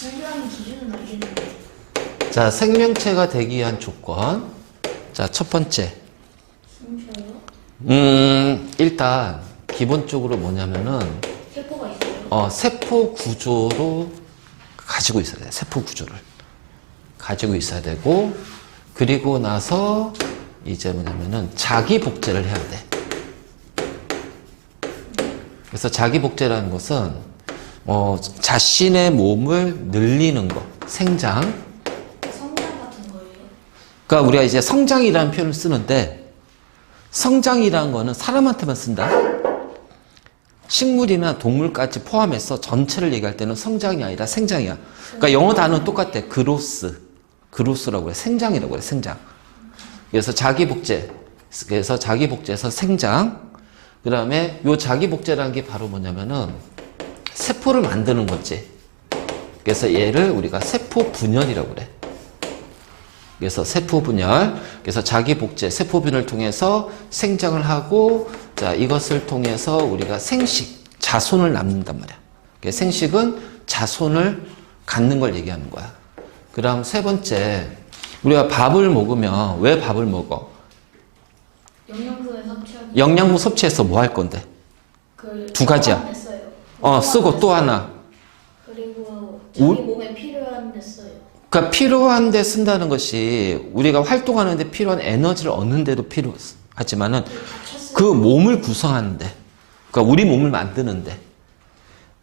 분류하는 기준은 알겠는데. 자, 생명체가 되기 위한 조건. 자, 첫 번째. 진짜요? 일단 기본적으로 뭐냐면은 세포가 있어요? 세포 구조로 가지고 있어야 돼. 세포 구조를 가지고 있어야 되고, 그리고 나서 이제 뭐냐면은 자기 복제를 해야 돼. 그래서 자기 복제라는 것은 자신의 몸을 늘리는 거, 생장. 성장 같은 거예요? 그러니까 우리가 이제 성장이라는 표현을 쓰는데, 성장이라는 거는 사람한테만 쓴다. 식물이나 동물까지 포함해서 전체를 얘기할 때는 성장이 아니라 생장이야. 그러니까 영어 단어는 똑같아. 그로스라고 그래. 생장이라고 그래. 생장. 그래서 자기 복제. 그래서 자기 복제에서 생장. 그 다음에 요 자기 복제라는 게 바로 뭐냐면은 세포를 만드는 거지. 그래서 얘를 우리가 세포 분열이라고 그래. 그래서 세포 분열. 그래서 자기 복제, 세포 분열을 통해서 생장을 하고, 자, 이것을 통해서 우리가 생식, 자손을 낳는단 말이야. 그래서 생식은 자손을 갖는 걸 얘기하는 거야. 그 다음 세 번째, 우리가 밥을 먹으면 왜 밥을 먹어? 영양분을 섭취하고. 영양분 섭취해서 뭐 할 건데? 두 가지야. 쓰고 또 하나. 그리고 자기 몸에 필요한 데 써요. 그러니까 필요한 데 쓴다는 것이 우리가 활동하는데 필요한 에너지를 얻는 데도 필요하지만은 그 몸을 구성하는데, 그러니까 우리 몸을 만드는데.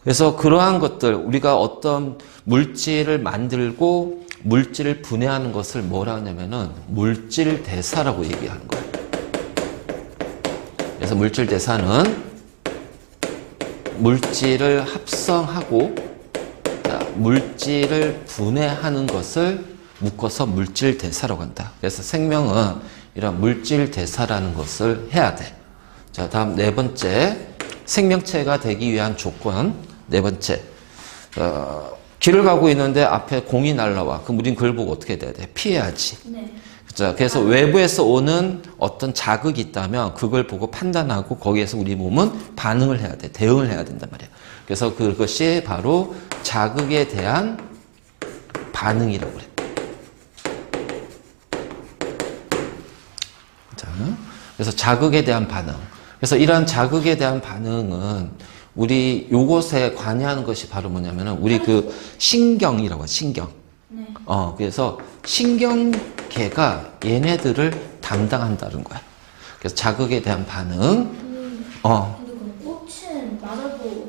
그래서 그러한 것들, 우리가 어떤 물질을 만들고 물질을 분해하는 것을 뭐라 하냐면은 물질 대사라고 얘기하는 거예요. 그래서 물질 대사는 물질을 합성하고 물질을 분해하는 것을 묶어서 물질 대사라고 한다. 그래서 생명은 이런 물질 대사라는 것을 해야 돼. 자, 다음 네 번째, 생명체가 되기 위한 조건. 네 번째, 길을 가고 있는데 앞에 공이 날라와. 그럼 우린 그걸 보고 어떻게 돼야 돼? 피해야지. 네. 자, 그래서 외부에서 오는 어떤 자극이 있다면 그걸 보고 판단하고 거기에서 우리 몸은 반응을 해야 돼. 대응을 해야 된단 말이야. 그래서 그것이 바로 자극에 대한 반응이라고 그래. 자, 그래서 자극에 대한 반응. 그래서 이러한 자극에 대한 반응은 우리 요것에 관여하는 것이 바로 뭐냐면은 우리 그 신경이라고 해, 신경. 네. 그래서 신경계가 얘네들을 담당한다는 거야. 그래서 자극에 대한 반응. 근데 그럼 꽃은 맞아도.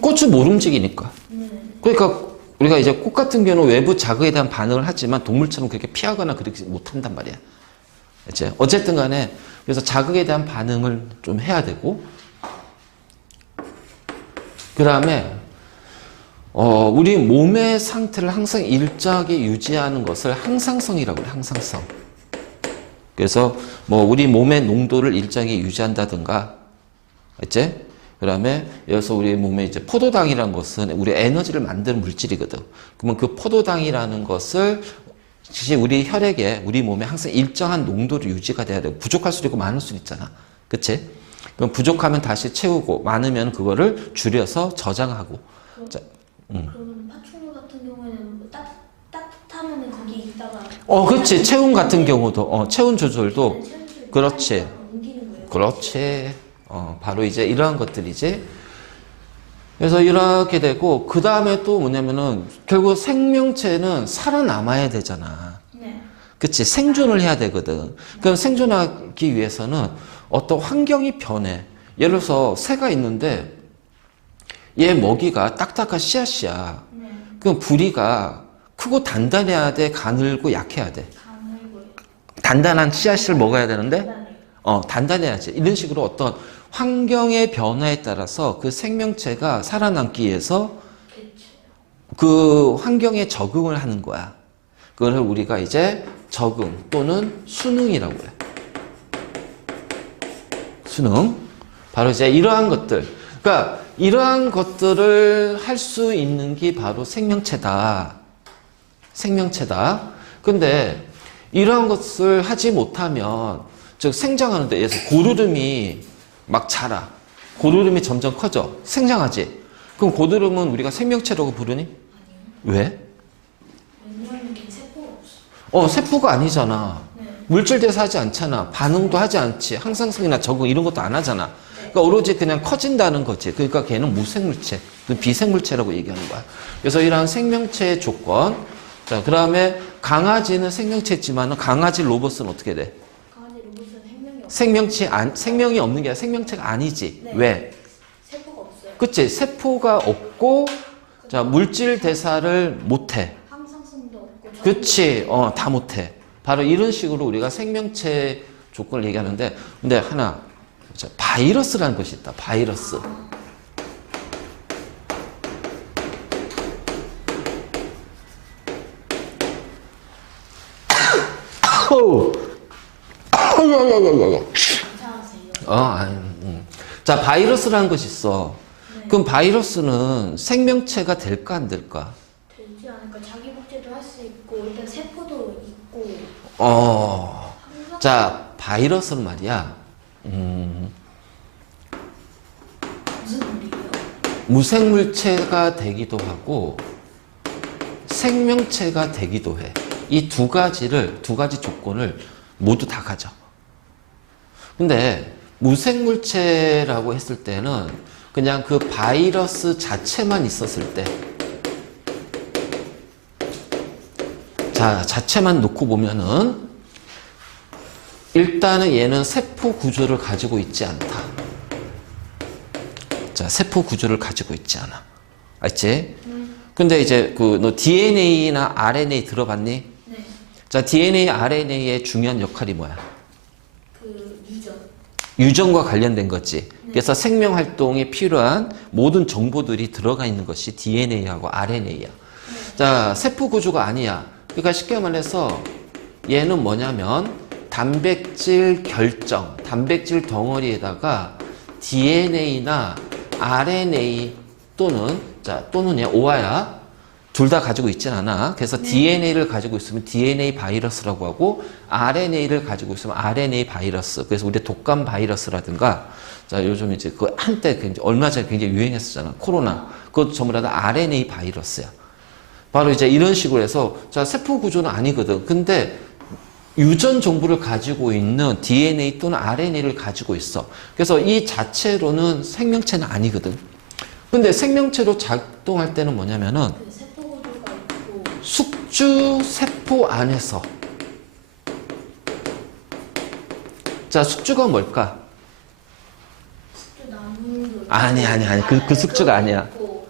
꽃은 못 움직이니까. 네. 그러니까 우리가 이제 꽃 같은 경우는 외부 자극에 대한 반응을 하지만 동물처럼 그렇게 피하거나 그렇게 못한단 말이야. 이제 어쨌든 간에 그래서 자극에 대한 반응을 좀 해야 되고, 그 다음에 우리 몸의 상태를 항상 일정하게 유지하는 것을 항상성이라고 해요. 항상성. 그래서 뭐 우리 몸의 농도를 일정하게 유지한다든가, 있지? 그 다음에 여기서 우리 몸에 이제 포도당이라는 것은 우리 에너지를 만드는 물질이거든. 그러면 그 포도당이라는 것을 우리 혈액에, 우리 몸에 항상 일정한 농도로 유지가 돼야 되고, 부족할 수도 있고 많을 수도 있잖아. 그치? 그럼 부족하면 다시 채우고, 많으면 그거를 줄여서 저장하고. 자, 그러면 파충류 같은 경우에는 뭐 따뜻하면은 거기 있다가. 그렇지. 체온 같은 경우도, 체온 조절도, 체온을 그렇지. 옮기는 거예요. 그렇지. 바로 이제 이러한 것들이지. 그래서 이렇게 되고, 그 다음에 또 뭐냐면은, 결국 생명체는 살아남아야 되잖아. 네. 그치? 생존을 해야 되거든. 그럼 생존하기 위해서는 어떤 환경이 변해. 예를 들어서 새가 있는데, 얘 먹이가 딱딱한 씨앗이야. 네. 그럼 부리가 크고 단단해야 돼? 가늘고 약해야 돼? 가늘고요. 단단한 씨앗을 먹어야 되는데, 단단해요. 단단해야지. 이런 식으로 어떤 환경의 변화에 따라서 그 생명체가 살아남기 위해서 그쵸. 그 환경에 적응을 하는 거야. 그걸 우리가 이제 적응 또는 수능이라고 해. 수능. 바로 이제 이러한 것들. 그러니까 이러한 것들을 할 수 있는 게 바로 생명체다. 생명체다. 근데 이러한 것을 하지 못하면, 즉 생장하는데, 예를 들어서 고르름이 막 자라. 고르름이 점점 커져. 생장하지. 그럼 고르름은 우리가 생명체라고 부르니? 왜? 왜냐면 이게 세포가 없어. 세포가 아니잖아. 네. 물질 대사하지 않잖아. 반응도 하지 않지. 항상성이나 적응 이런 것도 안 하잖아. 그러니까 오로지 그냥 커진다는 거지. 그러니까 걔는 무생물체, 비생물체라고 얘기하는 거야. 그래서 이러한 생명체의 조건. 자, 그 다음에 강아지는 생명체지만 강아지 로봇은 어떻게 돼? 강아지 로봇은 생명이 없어. 생명이 없는 게 아니라 생명체가 아니지. 네. 왜? 세포가 없어요. 그치? 세포가 없고, 자, 물질 대사를 못해. 항상성도 없고. 그치? 다 못해. 바로 이런 식으로 우리가 생명체 조건을 얘기하는데, 근데 하나, 자, 바이러스라는 것이 있다. 바이러스. 괜찮으세요? 자, 바이러스라는 것이 있어. 네. 그럼 바이러스는 생명체가 될까, 안 될까? 되지 않을까? 자기 복제도 할 수 있고 일단 세포도 있고. 항상 자, 바이러스는 말이야. 무슨 말이에요? 무생물체가 되기도 하고, 생명체가 되기도 해. 이 두 가지 조건을 모두 다 가져. 근데 무생물체라고 했을 때는 그냥 그 바이러스 자체만 있었을 때, 자, 자체만 놓고 보면은 일단은 얘는 세포 구조를 가지고 있지 않다. 자, 세포 구조를 가지고 있지 않아. 알지? 근데 이제 너 DNA나 RNA 들어봤니? 네. 자, DNA, RNA의 중요한 역할이 뭐야? 그 유전. 유전과 관련된 거지. 그래서 생명 활동에 필요한 모든 정보들이 들어가 있는 것이 DNA하고 RNA야. 자, 세포 구조가 아니야. 그러니까 쉽게 말해서 얘는 뭐냐면 단백질 결정, 단백질 덩어리에다가 DNA나 RNA 또는 얘 오아야 둘 다 가지고 있진 않아. 그래서 DNA를 가지고 있으면 DNA 바이러스라고 하고 RNA를 가지고 있으면 RNA 바이러스. 그래서 우리 독감 바이러스라든가 자, 요즘 이제 그 한때 굉장히 얼마 전에 굉장히 유행했었잖아. 코로나. 그것도 전부 다 RNA 바이러스야. 바로 이제 이런 식으로 해서 자, 세포 구조는 아니거든. 근데 유전 정보를 가지고 있는 DNA 또는 RNA를 가지고 있어. 그래서 이 자체로는 생명체는 아니거든. 근데 생명체로 작동할 때는 뭐냐면은 그 세포 구조가 있고. 숙주 세포 안에서 자, 숙주가 뭘까? 숙주 나무도. 아니. 그 숙주가 아니야. 있고.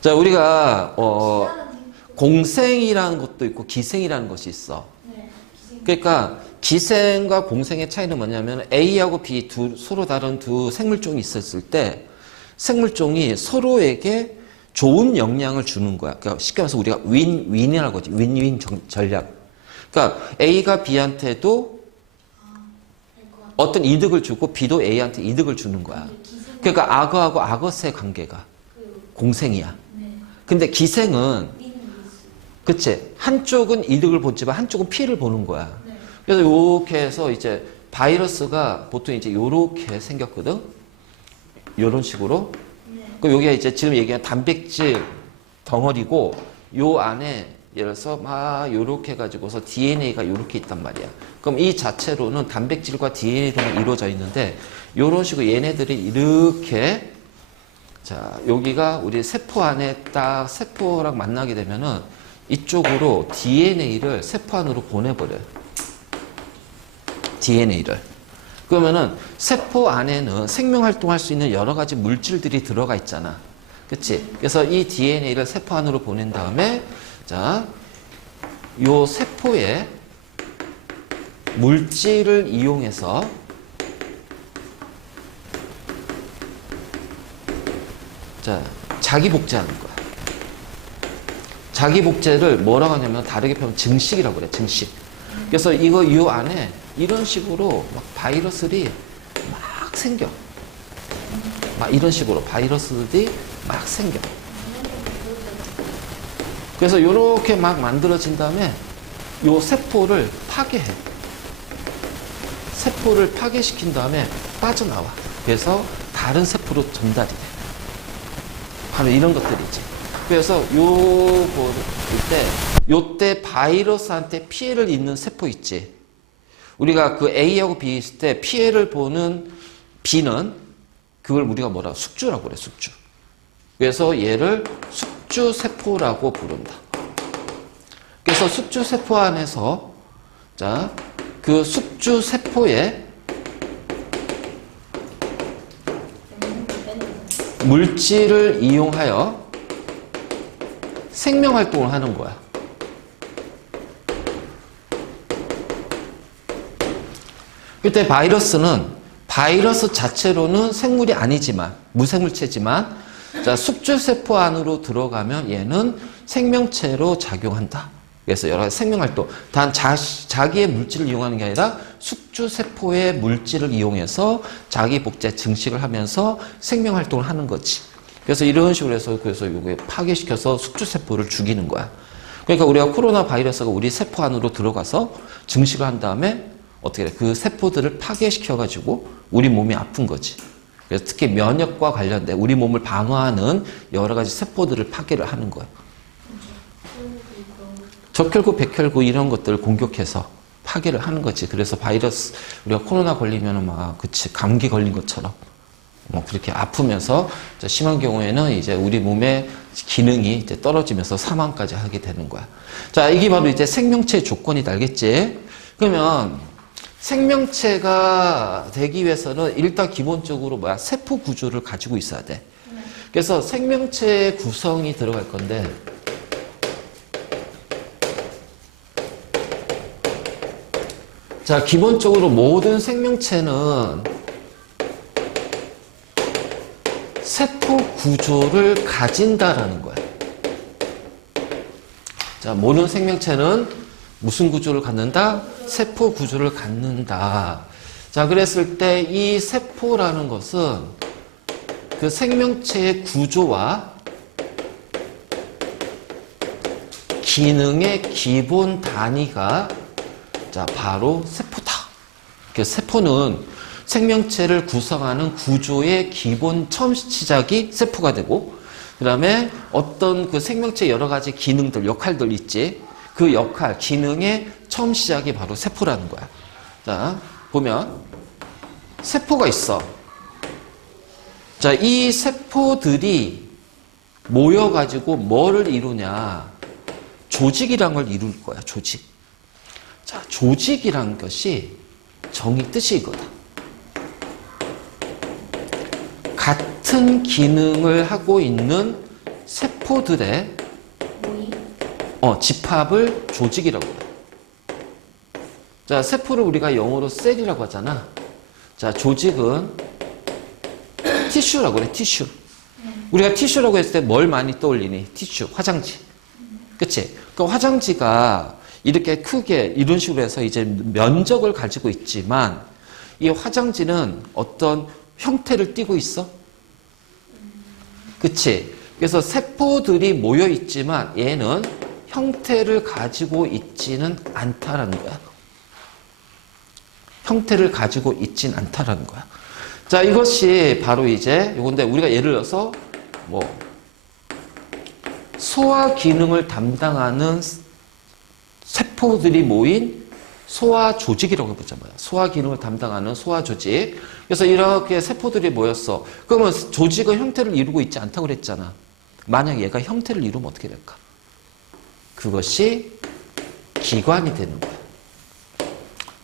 자, 우리가 기다란 공생이라는 것도 있고 기생이라는 것이 있어. 네. 기생. 그러니까 기생과 공생의 차이는 뭐냐면 A하고 B 서로 다른 두 생물종이 있었을 때 생물종이 서로에게 좋은 영향을 주는 거야. 그러니까 쉽게 말해서 우리가 윈윈이라고 하지. 윈윈 전략. 그러니까 A가 B한테도 어떤 이득을 주고 B도 A한테 이득을 주는 거야. 기생. 그러니까 악어하고 악어새 관계가 그 공생이야. 네. 근데 기생은 미는 미스. 그치? 한쪽은 이득을 보지만 한쪽은 피해를 보는 거야. 네. 그래서 이렇게 해서 이제 바이러스가 보통 이제 요렇게 생겼거든? 요런 식으로. 네. 그 여기가 이제 지금 얘기한 단백질 덩어리고 요 안에 예를 들어서 막 요렇게 해가지고서 DNA가 요렇게 있단 말이야. 그럼 이 자체로는 단백질과 DNA로만 이루어져 있는데 요런 식으로 얘네들이 이렇게 자, 여기가 우리 세포 안에 딱 세포랑 만나게 되면은 이쪽으로 DNA를 세포 안으로 보내버려요. DNA를. 그러면은 세포 안에는 생명 활동할 수 있는 여러 가지 물질들이 들어가 있잖아. 그치? 그래서 이 DNA를 세포 안으로 보낸 다음에 자, 요 세포에 물질을 이용해서 자, 자기 복제하는 거야. 자기 복제를 뭐라고 하냐면 다르게 표현하면 증식이라고 그래. 증식. 그래서 요 안에 이런 식으로 막 바이러스들이 막 생겨. 막 이런 식으로 바이러스들이 막 생겨. 그래서 요렇게 막 만들어진 다음에 요 세포를 파괴해. 세포를 파괴시킨 다음에 빠져나와. 그래서 다른 세포로 전달이 돼. 바로 이런 것들이지. 그래서 요거 요때 바이러스한테 피해를 입는 세포 있지. 우리가 그 A하고 B 있을 때 피해를 보는 B는 그걸 우리가 뭐라 숙주라고 그래, 숙주. 그래서 얘를 숙주세포라고 부른다. 그래서 숙주세포 안에서 자, 그 숙주세포에 물질을 이용하여 생명활동을 하는 거야. 그때 바이러스는 바이러스 자체로는 생물이 아니지만 무생물체지만 자, 숙주세포 안으로 들어가면 얘는 생명체로 작용한다. 그래서 여러 가지 생명활동, 단 자기의 물질을 이용하는 게 아니라 숙주세포의 물질을 이용해서 자기 복제 증식을 하면서 생명활동을 하는 거지. 그래서 이런 식으로 해서 그래서 이게 파괴시켜서 숙주세포를 죽이는 거야. 그러니까 우리가 코로나 바이러스가 우리 세포 안으로 들어가서 증식을 한 다음에 어떻게 돼? 그 세포들을 파괴시켜가지고 우리 몸이 아픈 거지. 그래서 특히 면역과 관련된 우리 몸을 방어하는 여러 가지 세포들을 파괴를 하는 거야. 적혈구, 백혈구 이런 것들을 공격해서 파괴를 하는 거지. 그래서 바이러스 우리가 코로나 걸리면은 막 그치 감기 걸린 것처럼 뭐 그렇게 아프면서 심한 경우에는 이제 우리 몸의 기능이 이제 떨어지면서 사망까지 하게 되는 거야. 자, 이게 바로 이제 생명체의 조건이다, 알겠지? 그러면 생명체가 되기 위해서는 일단 기본적으로 뭐야? 세포 구조를 가지고 있어야 돼. 그래서 생명체의 구성이 들어갈 건데 자, 기본적으로 모든 생명체는 세포 구조를 가진다라는 거야. 자, 모든 생명체는 무슨 구조를 갖는다? 세포 구조를 갖는다. 자, 그랬을 때 이 세포라는 것은 그 생명체의 구조와 기능의 기본 단위가 자, 바로 세포다. 그래서 세포는 생명체를 구성하는 구조의 기본 처음 시작이 세포가 되고, 그 다음에 어떤 그 생명체 여러 가지 기능들, 역할들 있지. 그 역할, 기능의 처음 시작이 바로 세포라는 거야. 자, 보면 세포가 있어. 자, 이 세포들이 모여가지고 뭐를 이루냐? 조직이란 걸 이룰 거야, 조직. 자, 조직이란 것이 정의 뜻이 이거다. 같은 기능을 하고 있는 세포들의 집합을 조직이라고 해. 자, 세포를 우리가 영어로 셀이라고 하잖아. 자, 조직은 티슈라고 그래, 티슈. 우리가 티슈라고 했을 때 뭘 많이 떠올리니? 티슈, 화장지. 그치? 그 화장지가 이렇게 크게 이런 식으로 해서 이제 면적을 가지고 있지만 이 화장지는 어떤 형태를 띠고 있어? 그치? 그래서 세포들이 모여 있지만 얘는 형태를 가지고 있지는 않다라는 거야. 형태를 가지고 있진 않다라는 거야. 자, 이것이 바로 이제 요건데 우리가 예를 들어서 뭐 소화 기능을 담당하는 세포들이 모인 소화 조직이라고 해보자 말이야. 소화 기능을 담당하는 소화 조직. 그래서 이렇게 세포들이 모였어. 그러면 조직은 형태를 이루고 있지 않다고 그랬잖아. 만약 얘가 형태를 이루면 어떻게 될까? 그것이 기관이 되는 거야.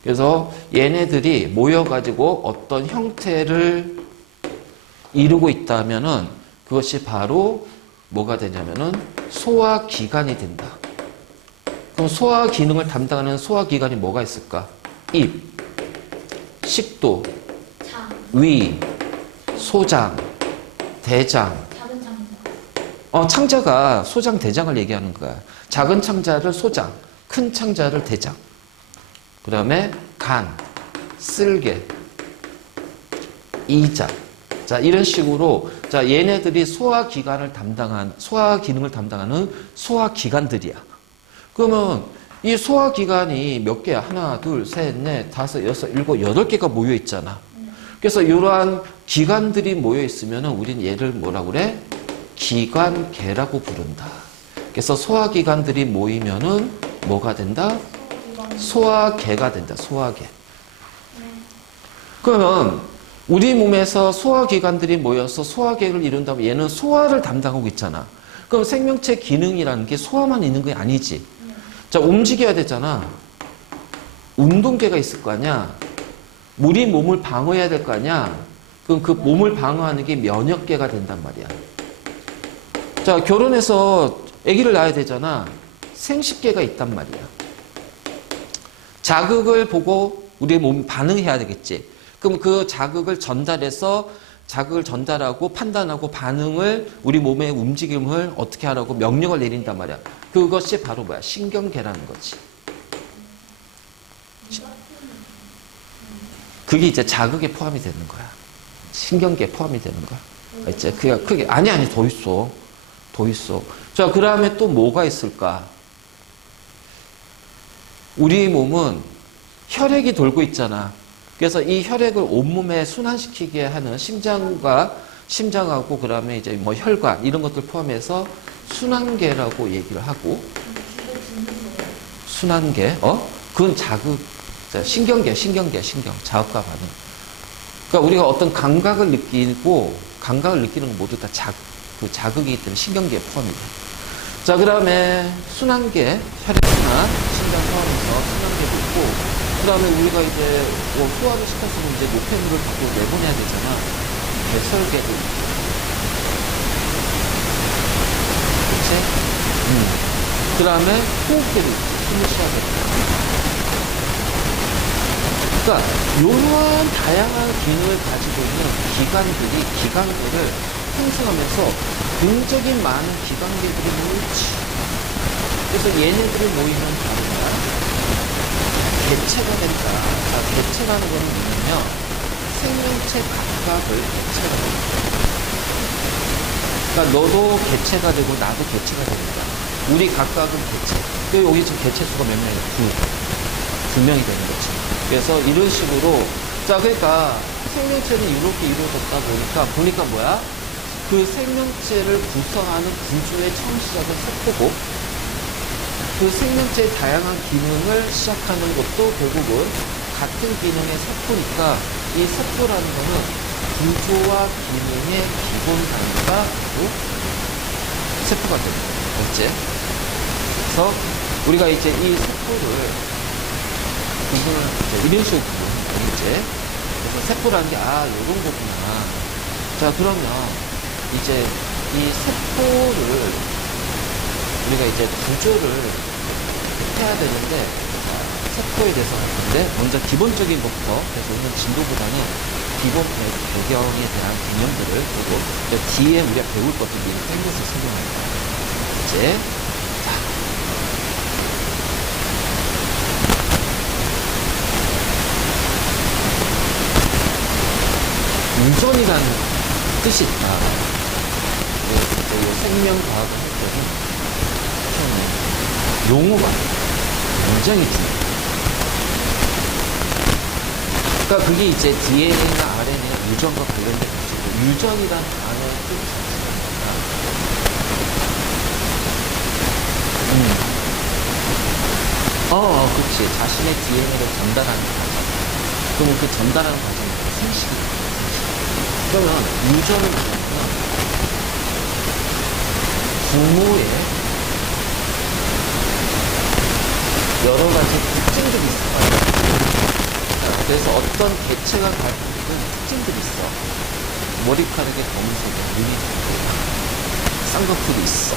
그래서 얘네들이 모여가지고 어떤 형태를 이루고 있다면은 그것이 바로 뭐가 되냐면은 소화기관이 된다. 그럼 소화 기능을 담당하는 소화기관이 뭐가 있을까? 입, 식도, 위, 소장, 대장. 작은 창자. 창자가 소장, 대장을 얘기하는 거야. 작은 창자를 소장, 큰 창자를 대장. 그 다음에 간, 쓸개, 이장. 자, 이런 식으로 자, 얘네들이 소화 기능을 담당하는 소화기관들이야. 그러면 이 소화기관이 몇 개야? 하나, 둘, 셋, 넷, 다섯, 여섯, 일곱, 여덟 개가 모여 있잖아. 그래서 이러한 기관들이 모여 있으면 우린 얘를 뭐라고 그래? 기관계라고 부른다. 그래서 소화기관들이 모이면은 뭐가 된다? 소화계가 된다. 소화계. 그러면 우리 몸에서 소화기관들이 모여서 소화계를 이룬다면 얘는 소화를 담당하고 있잖아. 그럼 생명체 기능이라는 게 소화만 있는 게 아니지. 자, 움직여야 되잖아. 운동계가 있을 거 아니야. 우리 몸을 방어해야 될 거 아니야. 그럼 그 몸을 방어하는 게 면역계가 된단 말이야. 자, 결혼해서 아기를 낳아야 되잖아. 생식계가 있단 말이야. 자극을 보고 우리 몸이 반응해야 되겠지. 그럼 그 자극을 전달하고 판단하고 반응을 우리 몸의 움직임을 어떻게 하라고 명령을 내린단 말이야. 그것이 바로 뭐야? 신경계라는 거지. 그게 이제 자극에 포함이 되는 거야. 신경계에 포함이 되는 거야. 이제 그게 아니 더 있어. 더 있어. 자, 그다음에 또 뭐가 있을까? 우리 몸은 혈액이 돌고 있잖아. 그래서 이 혈액을 온몸에 순환시키게 하는 심장하고 그다음에 이제 뭐 혈관 이런 것들 포함해서 순환계라고 얘기를 하고. 순환계. 그건 자극. 신경, 자극과 반응. 그러니까 우리가 어떤 감각을 느끼는 건 모두 다 그 자극이기 때문에 신경계에 포함이 돼. 자, 그 다음에 순환계, 혈액순환, 심장 포함해서 순환계도 있고, 그 다음에 우리가 이제 소화를 시켰으면 이제 노폐물을 밖으로 내보내야 되잖아. 배설계도 있고. 그치? 그 다음에 호흡계도 있고, 숨을 쉬어야 되고. 그러니까 이러한 다양한 기능을 가지고 있는 기관들을 형성하면서 굉장히 많은 기관계들이 모이지. 그래서 얘네들이 모이면 바로 개체가 된다. 자, 개체라는 것은 뭐냐면 생명체 각각을 개체가 된다. 그러니까 너도 개체가 되고 나도 개체가 됩니다. 우리 각각은 개체. 여기 지금 개체 수가 몇 명이에요? 2명이 되는 거지. 그래서 이런 식으로 자, 그러니까 생명체는 이렇게 이루어졌다 보니까 뭐야? 그 생명체를 구성하는 구조의 처음 시작은 세포고 그 생명체의 다양한 기능을 시작하는 것도 결국은 같은 기능의 세포니까 이 세포라는 거는 구조와 기능의 기본 단위가 바로 세포가 됩니다. 어째? 그래서 우리가 이제 이 세포를 구분을 이런 식으로 구분을 이제 그래서 세포라는 게 이런 거구나. 자, 그러면 이제 이 세포를 우리가 이제 구조를 해야 되는데 세포에 대해서 봤는데 먼저 기본적인 것부터 그래서 오늘 진도보다는 기본 배경에 대한 개념들을 보고 뒤에 우리가 배울 것들 미리 땡겨서 설명합니다. 이제 유전이라는 뜻이 있다. 생명과학을 할 때는 용어가 굉장히 중요해요. 그러니까 그게 이제 DNA나 RNA, 유전과 관련된 것이고 유전이라는 단어의 뜻이 그렇지. 자신의 DNA를 전달하는 과정. 그러면 그 전달하는 과정이 생식이다. 그러면 유전은 뭐냐면 부모의 여러 가지 특징들이 있어요. 그래서 어떤 개체가 가지고 있는 특징들이 있어. 머리카락에 검은색이 눈이 작고 쌍꺼풀이 있어.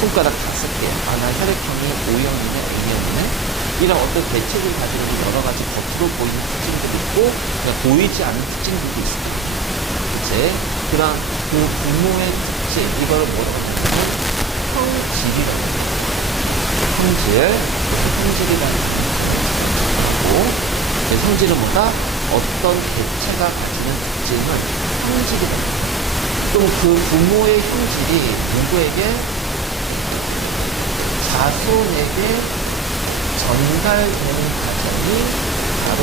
손가락 5개. 나 혈액형이 O형이네, A형이네. 이런 어떤 개체를 가지고 있는 여러 가지 겉으로 보이는 특징들이 있고 그냥 보이지 않는 특징들도 있습니다. 이제 그런 그 부모의 특징 이거를 뭐라고 하냐면 형질이라고 합니다. 형질이라는 거고 형질은 뭐다? 어떤 개체가 가지는 특징을 형질이라고 합니다. 그럼 그 부모의 형질이 누구에게? 자손에게 전달되는 과정이 바로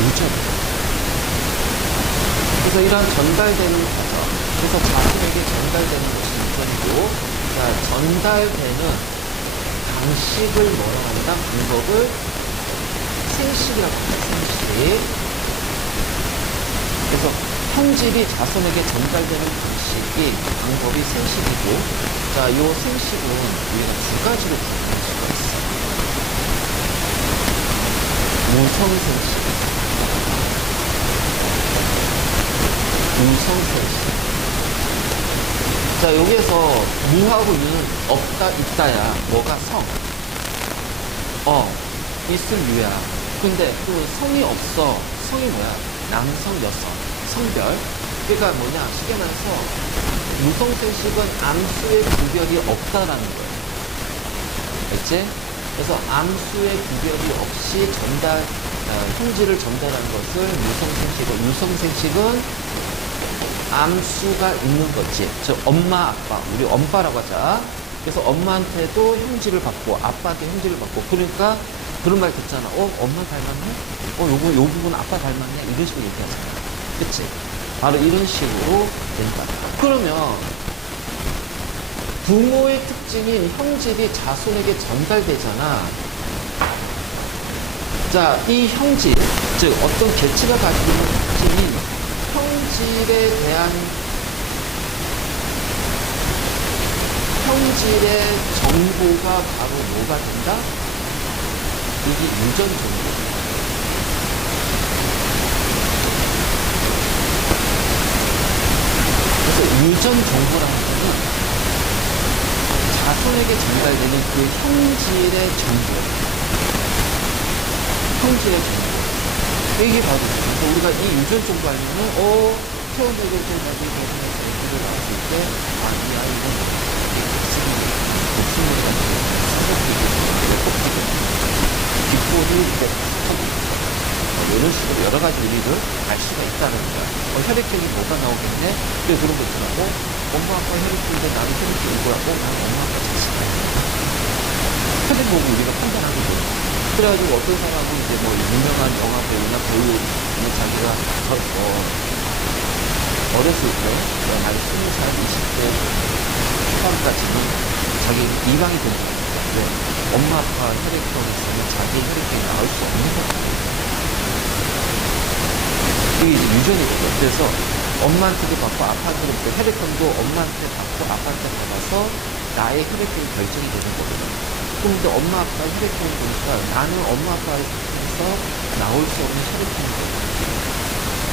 유전입니다. 그래서 이러한 전달되는 과정, 그래서 자손에게 전달되는 것이 유전이고, 생식이고, 자, 전달되는 방식을 뭐라 한다? 방법을 생식이라고 합니다. 생식. 그래서 형질이 자손에게 전달되는 방법이 생식이고, 자, 이 생식은 우리가 두 가지로 구분할 수가 있어요. 무성생식, 유성생식. 자, 여기에서 무하고 유는 없다, 있다야. 뭐가 성? 있을 유야. 근데 그 성이 없어. 성이 뭐야? 남성, 여성, 성별. 그러니까 뭐냐? 쉽게 말해서 무성생식은 암수의 구별이 없다라는 거예요. 알지? 그래서 암수의 구별이 없이 형질을 전달하는 것을 무성생식이고, 유성생식은 암수가 있는 거지. 즉 엄마, 아빠, 우리 엄빠라고 하자. 그래서 엄마한테도 형질을 받고 아빠한테 형질을 받고, 그러니까 그런 말 듣잖아. 엄마 닮았네? 요 부분 아빠 닮았네? 이런 식으로 얘기하잖아. 그치? 바로 이런 식으로 된다. 그러면 부모의 특징인 형질이 자손에게 전달되잖아. 자, 이 형질, 즉 어떤 개체가 가지고 있는 특징인 형질에 대한 형질의 정보가 바로 뭐가 된다? 이게 유전 정보. 그래서 유전 정보라는 것은 자손에게 전달되는 그 형질의 정보. 형질의 정보. 이게 바로 그래서 우리가 이 유전 정보 알면은 태어나게 된 나중에 대학을 나왔을 때 이 아이는 목숨을 뒷골이 이런 식으로 여러 가지 의미를 알 수가 있다는 거야. 혈액형이 뭐가 나오겠네? 그래서 그런 거 있더라고. 엄마 아빠 혈액형인데 나는 혈액형 이거라고? 나는 엄마 아빠 자식이야. 혈액 보고 우리가 판단하게 돼. 그래가지고 어떤 사람은 이제 뭐 유명한 영화 배우나 배우 자기가 어렸을 때 나이 20살, 20대 초반까지는 자기 이방이 된 거야. 왜? 엄마 아빠 혈액형이 있으면 자기 혈액형이 나올 수 없는 거야. 이게 유전이거든. 그래서 엄마한테도 받고 아빠한테도 받고 혈액형도 엄마한테 받고 아빠한테 받아서 나의 혈액형이 결정이 되는 거거든. 그런데 엄마 아빠 혈액형을 보니까 나는 엄마 아빠에서 나올 수 없는 혈액형이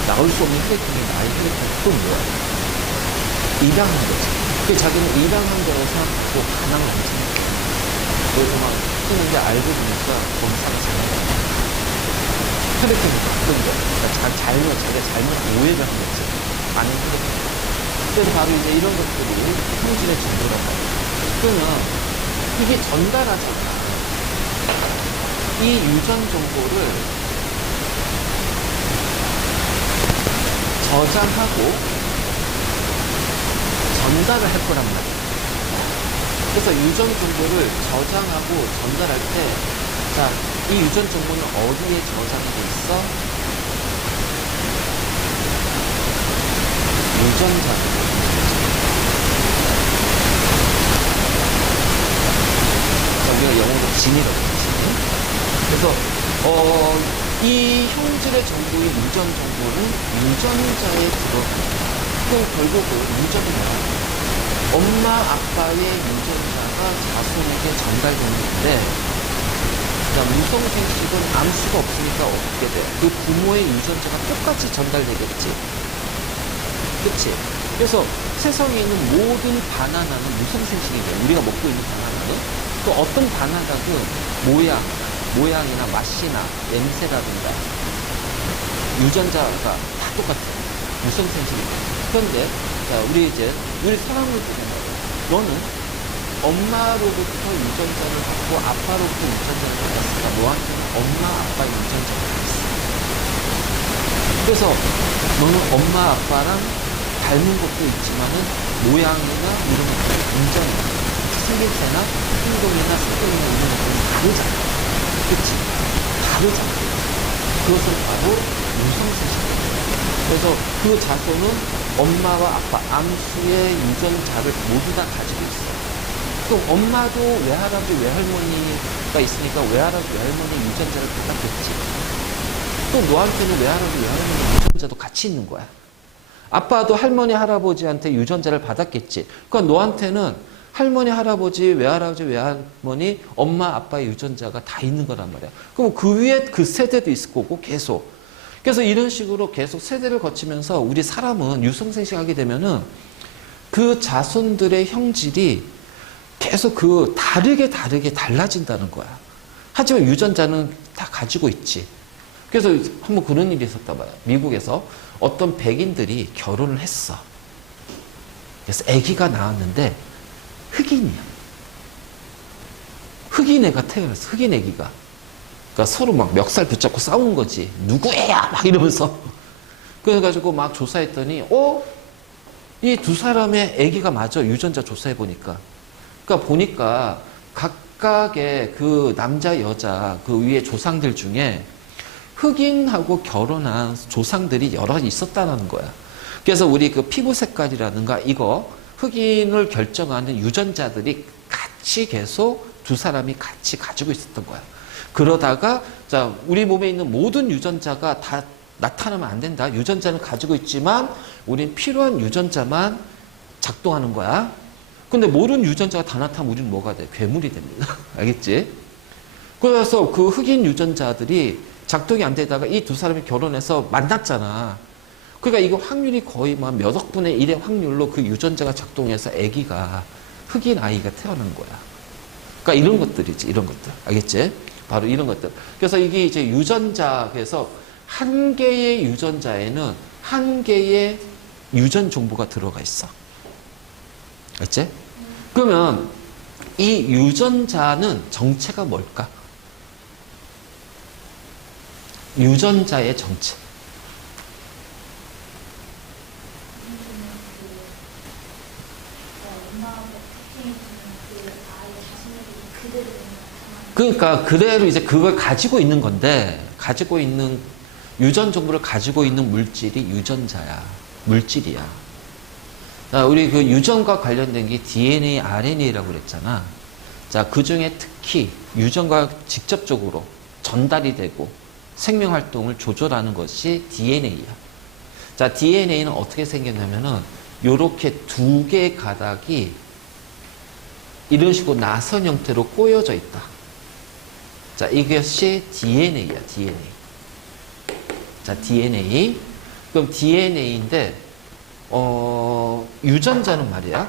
나올 수 없는 혈액형이 나의 혈액형이 또 뭐야? 입양한 거지. 그래서 자기는 입양한 거에서 또 가난을 하잖아. 그래서 막 쓰는데 알고 보니까 검사가 잘못한 혈액형이 바꾼 거야. 그러니까 자기가 잘못 오해를 한 거지. 아닌 혈액형. 그래서 바로 이제 이런 것들이 형질의 정보라고 하죠. 그러면 이게 전달하잖아. 이 유전 정보를 저장하고 전달을 할 거란 말이야. 그래서 유전 정보를 저장하고 전달할 때, 자, 이 유전 정보는 어디에 저장돼 있어? 유전자. 우리가 영어로 진이라고 하지. 그래서 이 형질의 정보인 유전 정보는 유전자에 들어갑니다. 그럼 결국은 유전이 뭐야? 엄마 아빠의 유전자가 자손에게 전달되는 건데, 무성생식은 암수가 없으니까 어떻게 돼? 그 부모의 유전자가 똑같이 전달되겠지. 그치? 그래서 세상에 있는 모든 바나나는 무성생식인 거야. 우리가 먹고 있는 바나나는. 또 어떤 바나나든 모양이나 맛이나 냄새라든가 유전자가 다 똑같아. 무성생식이야. 그런데, 자, 우리 사람을 보면, 너는 엄마로부터 유전자를 받고 아빠로부터 유전자를 받았으니까 너한테는 엄마, 아빠 유전자가 있어. 그래서 너는 엄마, 아빠랑 닮은 것도 있지만은 모양이나 이런 것들이 굉장히 생김새나 행동이나 성격이나 이런 것들이 다르잖아. 그치? 다르잖아. 그것은 바로 무성생식이야. 그래서 그 자손은 엄마와 아빠, 암수의 유전자를 모두 다 가지고 있어요. 그럼 엄마도 외할아버지, 외할머니가 있으니까 외할아버지, 외할머니 유전자를 받았겠지. 또 너한테는 외할아버지, 외할머니 유전자도 같이 있는 거야. 아빠도 할머니, 할아버지한테 유전자를 받았겠지. 그러니까 너한테는 할머니, 할아버지, 외할아버지, 외할머니, 엄마, 아빠의 유전자가 다 있는 거란 말이야. 그럼 그 위에 그 세대도 있을 거고 계속. 그래서 이런 식으로 계속 세대를 거치면서 우리 사람은 유성생식하게 되면은 그 자손들의 형질이 계속 그 다르게 달라진다는 거야. 하지만 유전자는 다 가지고 있지. 그래서 한번 그런 일이 있었다 봐요. 미국에서 어떤 백인들이 결혼을 했어. 그래서 아기가 나왔는데 흑인이야. 흑인 애가 태어났어. 흑인 아기가. 그러니까 서로 막 멱살 붙잡고 싸우는 거지. 누구애야? 막 이러면서. 그래가지고 막 조사했더니, 이 두 사람의 아기가 맞아. 유전자 조사해보니까. 그러니까 보니까 각각의 그 남자, 여자 그 위에 조상들 중에 흑인하고 결혼한 조상들이 여러 있었다는 거야. 그래서 우리 그 피부 색깔이라든가 이거 흑인을 결정하는 유전자들이 같이 계속 두 사람이 같이 가지고 있었던 거야. 그러다가 자 우리 몸에 있는 모든 유전자가 다 나타나면 안 된다. 유전자는 가지고 있지만 우린 필요한 유전자만 작동하는 거야. 근데 모든 유전자가 다 나타나면 우리는 뭐가 돼? 괴물이 됩니다. 알겠지? 그래서 그 흑인 유전자들이 작동이 안 되다가 이 두 사람이 결혼해서 만났잖아. 그러니까 이거 확률이 거의 막 몇억 분의 1의 확률로 그 유전자가 작동해서 아기가 흑인 아이가 태어난 거야. 그러니까 이런 것들이지, 이런 것들. 알겠지? 바로 이런 것들. 그래서 이게 이제 유전자, 그래서 한 개의 유전자에는 한 개의 유전 정보가 들어가 있어. 알겠지? 그러면 이 유전자는 정체가 뭘까? 유전자의 정체. 그러니까 그대로 이제 그걸 가지고 있는 건데, 가지고 있는 유전 정보를 가지고 있는 물질이 유전자야. 물질이야. 자, 우리 그 유전과 관련된 게 DNA, RNA라고 그랬잖아. 자, 그 중에 특히 유전과 직접적으로 전달이 되고 생명 활동을 조절하는 것이 DNA야. 자, DNA는 어떻게 생겼냐면은 요렇게 두 개의 가닥이 이런 식으로 나선 형태로 꼬여져 있다. 자, 이것이 DNA야, DNA. 자, DNA. 그럼 DNA인데, 유전자는 말이야.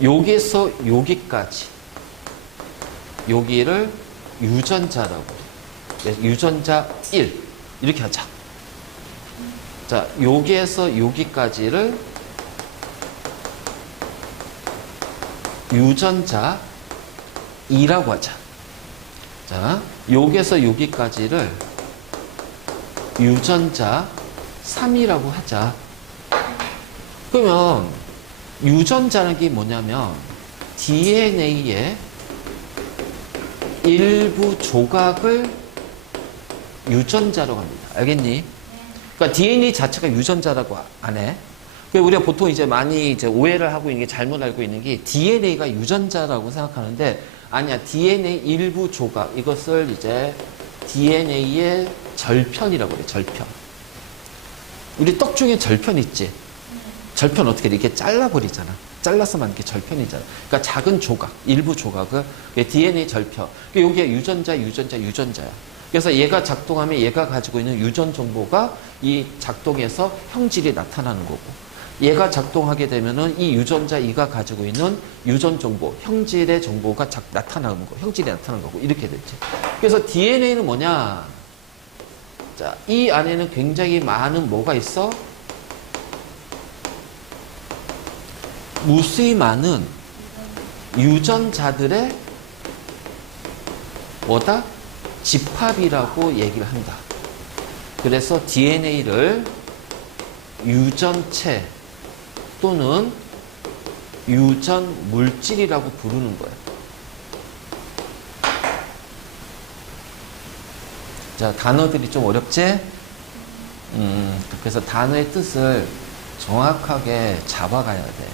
여기에서 여기까지. 여기를 유전자라고. 유전자 1. 이렇게 하자. 자, 여기에서 여기까지를 유전자 2라고 하자. 자, 여기에서 여기까지를 유전자 3이라고 하자. 그러면 유전자는 게 뭐냐면 DNA의 일부 조각을 유전자라고 합니다. 알겠니? 그러니까 DNA 자체가 유전자라고 안 해. 우리가 보통 이제 많이 이제 오해를 하고 있는 게 잘못 알고 있는 게 DNA가 유전자라고 생각하는데 아니야. DNA 일부 조각. 이것을 이제 DNA의 절편이라고 그래. 절편. 우리 떡 중에 절편 있지? 절편 어떻게 돼? 이렇게 잘라버리잖아. 잘라서만 이렇게 절편이잖아. 그러니까 작은 조각, 일부 조각을 DNA 절편. 여기에 유전자야. 그래서 얘가 작동하면 얘가 가지고 있는 유전 정보가 이 작동해서 형질이 나타나는 거고, 얘가 작동하게 되면은 이 유전자 2가 가지고 있는 유전 정보, 형질의 정보가 나타나는 거, 형질이 나타나는 거고, 이렇게 됐지. 그래서 DNA는 뭐냐? 자, 이 안에는 굉장히 많은 뭐가 있어? 무수히 많은 유전자들의 뭐다? 집합이라고 얘기를 한다. 그래서 DNA를 유전체 또는 유전 물질이라고 부르는 거예요. 자, 단어들이 좀 어렵지? 그래서 단어의 뜻을 정확하게 잡아가야 돼.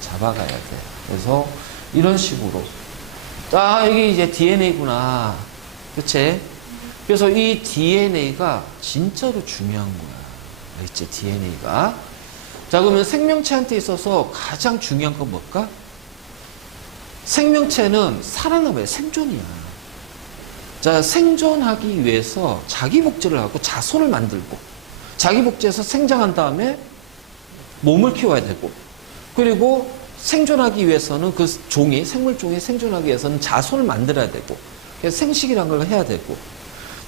잡아가야 돼. 그래서 이런 식으로. 이게 이제 DNA구나. 그치? 그래서 이 DNA가 진짜로 중요한 거야. 알겠지? DNA가. 자, 그러면 생명체한테 있어서 가장 중요한 건 뭘까? 생명체는 살아남아야 생존이야. 자, 생존하기 위해서 자기 복제를 하고 자손을 만들고, 자기 복제해서 생장한 다음에 몸을 키워야 되고, 그리고 생존하기 위해서는 그 종이, 생물종이 생존하기 위해서는 자손을 만들어야 되고, 그래서 생식이라는 걸 해야 되고.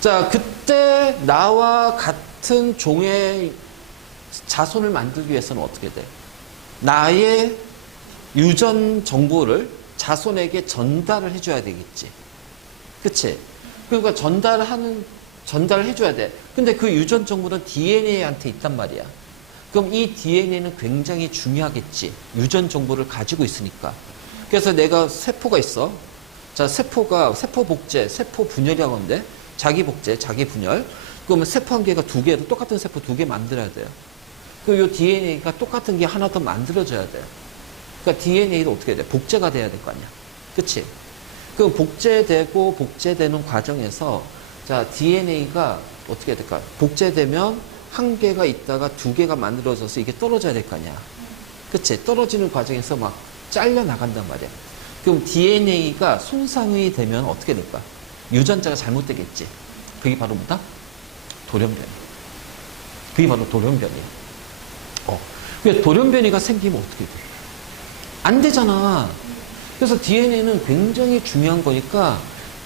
자, 그때 나와 같은 종의 자손을 만들기 위해서는 어떻게 돼? 나의 유전 정보를 자손에게 전달을 해줘야 되겠지. 그치? 그러니까 전달을 해줘야 돼. 근데 그 유전 정보는 DNA한테 있단 말이야. 그럼 이 DNA는 굉장히 중요하겠지. 유전 정보를 가지고 있으니까. 그래서 내가 세포가 있어. 자, 세포가 세포 복제, 세포 분열이라고 하는데, 자기 복제, 자기 분열. 그러면 세포 한 개가 두 개로 똑같은 세포 두 개 만들어야 돼요. 그리고 이 DNA가 똑같은 게 하나 더 만들어져야 돼요. 그러니까 DNA도 어떻게 돼? 복제가 돼야 될 거 아니야. 그치? 그 복제되고 복제되는 과정에서 자, DNA가 어떻게 될까? 복제되면 한 개가 있다가 두 개가 만들어져서 이게 떨어져야 될 거 아니야. 그치? 떨어지는 과정에서 막 잘려 나간단 말이야. 그럼 DNA가 손상이 되면 어떻게 될까? 유전자가 잘못되겠지. 그게 바로 뭐다? 돌연변이. 그게 바로 돌연변이야. 왜 돌연변이가 생기면 어떻게 돼? 안 되잖아. 그래서 DNA는 굉장히 중요한 거니까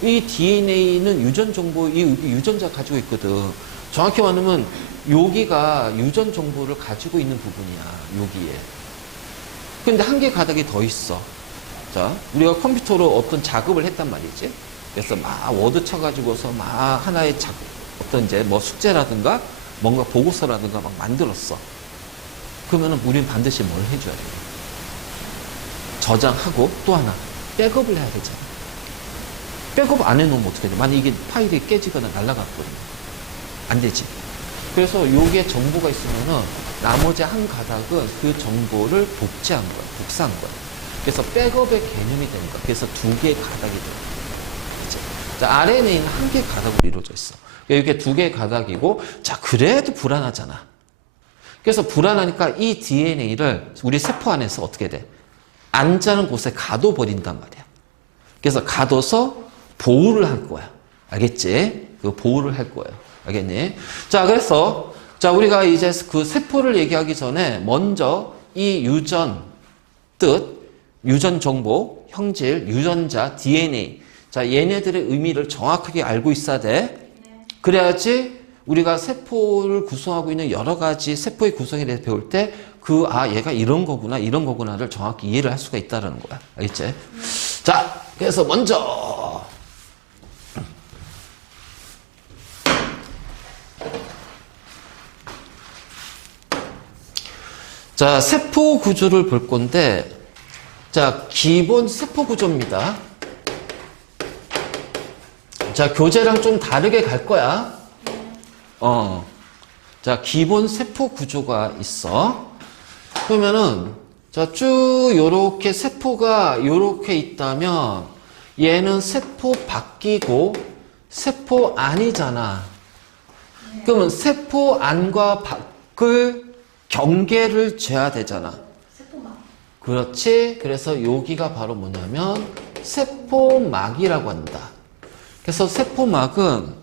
이 DNA는 유전 정보, 이 유전자 가지고 있거든. 정확히 말하면 여기가 유전 정보를 가지고 있는 부분이야. 여기에. 근데 한 개 가닥이 더 있어. 자, 우리가 컴퓨터로 어떤 작업을 했단 말이지. 그래서 막 워드 쳐가지고서 막 하나의 어떤 이제 뭐 숙제라든가 뭔가 보고서라든가 막 만들었어. 그러면은 우리는 반드시 뭘 해줘야 돼? 저장하고 또 하나 백업을 해야 되잖아. 백업 안 해놓으면 어떻게 돼? 만약 이게 파일이 깨지거나 날아갔거든. 안 되지. 그래서 요게 정보가 있으면은 나머지 한 가닥은 그 정보를 복제한 거야. 복사한 거야. 그래서 백업의 개념이 되는 거야. 그래서 두 개의 가닥이 돼요. 자, RNA는 한 개의 가닥으로 이루어져 있어. 이게 두 개의 가닥이고, 자, 그래도 불안하잖아. 그래서 불안하니까 이 DNA를 우리 세포 안에서 어떻게 돼? 앉아는 곳에 가둬버린단 말이야. 그래서 가둬서 보호를 할 거야. 알겠지? 그 보호를 할 거예요. 알겠니? 자, 그래서, 자, 우리가 이제 그 세포를 얘기하기 전에 먼저 이 유전 뜻, 유전 정보, 형질, 유전자, DNA. 자, 얘네들의 의미를 정확하게 알고 있어야 돼. 그래야지 우리가 세포를 구성하고 있는 여러 가지 세포의 구성에 대해서 배울 때 얘가 이런 거구나를 정확히 이해를 할 수가 있다는 거야. 알겠지? 자, 그래서 먼저 자, 세포 구조를 볼 건데, 자, 기본 세포 구조입니다. 자, 교재랑 좀 다르게 갈 거야. 자, 기본 세포 구조가 있어. 그러면은, 자, 쭉 요렇게 세포가 요렇게 있다면, 얘는 세포 밖이고, 세포 안이잖아. 그러면 세포 안과 밖을 경계를 재야 되잖아. 세포막. 그렇지. 그래서 여기가 바로 뭐냐면 세포막이라고 한다. 그래서 세포막은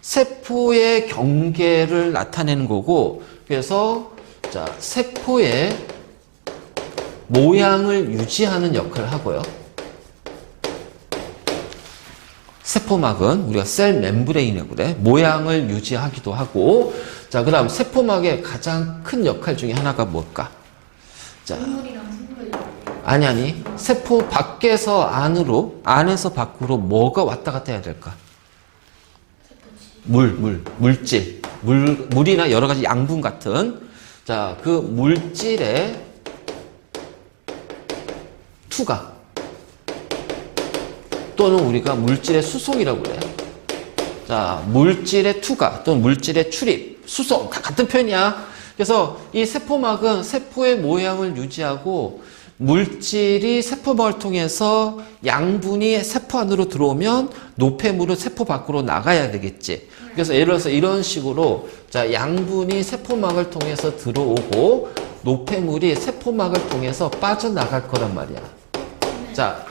세포의 경계를 나타내는 거고, 그래서 자, 세포의 모양을 유지하는 역할을 하고요. 세포막은 우리가 셀 멤브레인이라고 그래. 모양을 유지하기도 하고. 자, 그 다음 세포막의 가장 큰 역할 중에 하나가 뭘까? 자, 동물이랑 생물. 아니. 세포 밖에서 안으로, 안에서 밖으로 뭐가 왔다 갔다 해야 될까? 물질. 물이나 여러 가지 양분 같은. 자, 그 물질의 투각. 또는 우리가 물질의 수송이라고 그래. 자, 물질의 투각 또는 물질의 출입. 수소 다 같은 표현이야. 그래서 이 세포막은 세포의 모양을 유지하고 물질이 세포막을 통해서 양분이 세포 안으로 들어오면 노폐물은 세포 밖으로 나가야 되겠지. 그래서 예를 들어서 이런 식으로 자, 양분이 세포막을 통해서 들어오고 노폐물이 세포막을 통해서 빠져나갈 거란 말이야. 자,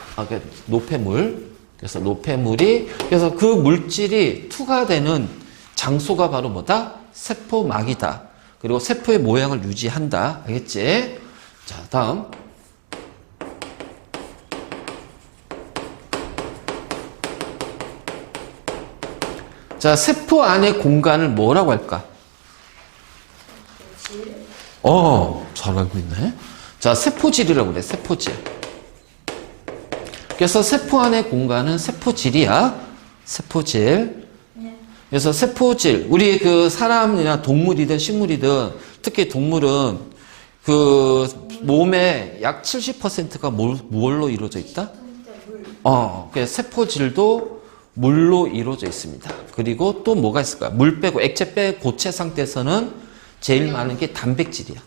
노폐물. 그래서 노폐물이 그래서 그 물질이 투과되는 장소가 바로 뭐다? 세포막이다. 그리고 세포의 모양을 유지한다. 알겠지? 자, 다음. 자, 세포 안의 공간을 뭐라고 할까? 잘 알고 있네. 자, 세포질이라고 그래, 세포질. 그래서 세포 안의 공간은 세포질이야. 세포질. 그래서 세포질, 우리 그 사람이나 동물이든 식물이든 특히 동물은 그 몸의 약 70%가 뭘로 이루어져 있다? 그래서 세포질도 물로 이루어져 있습니다. 그리고 또 뭐가 있을까요? 물 빼고 액체 빼고 고체 상태에서는 제일 많은 게 단백질이야.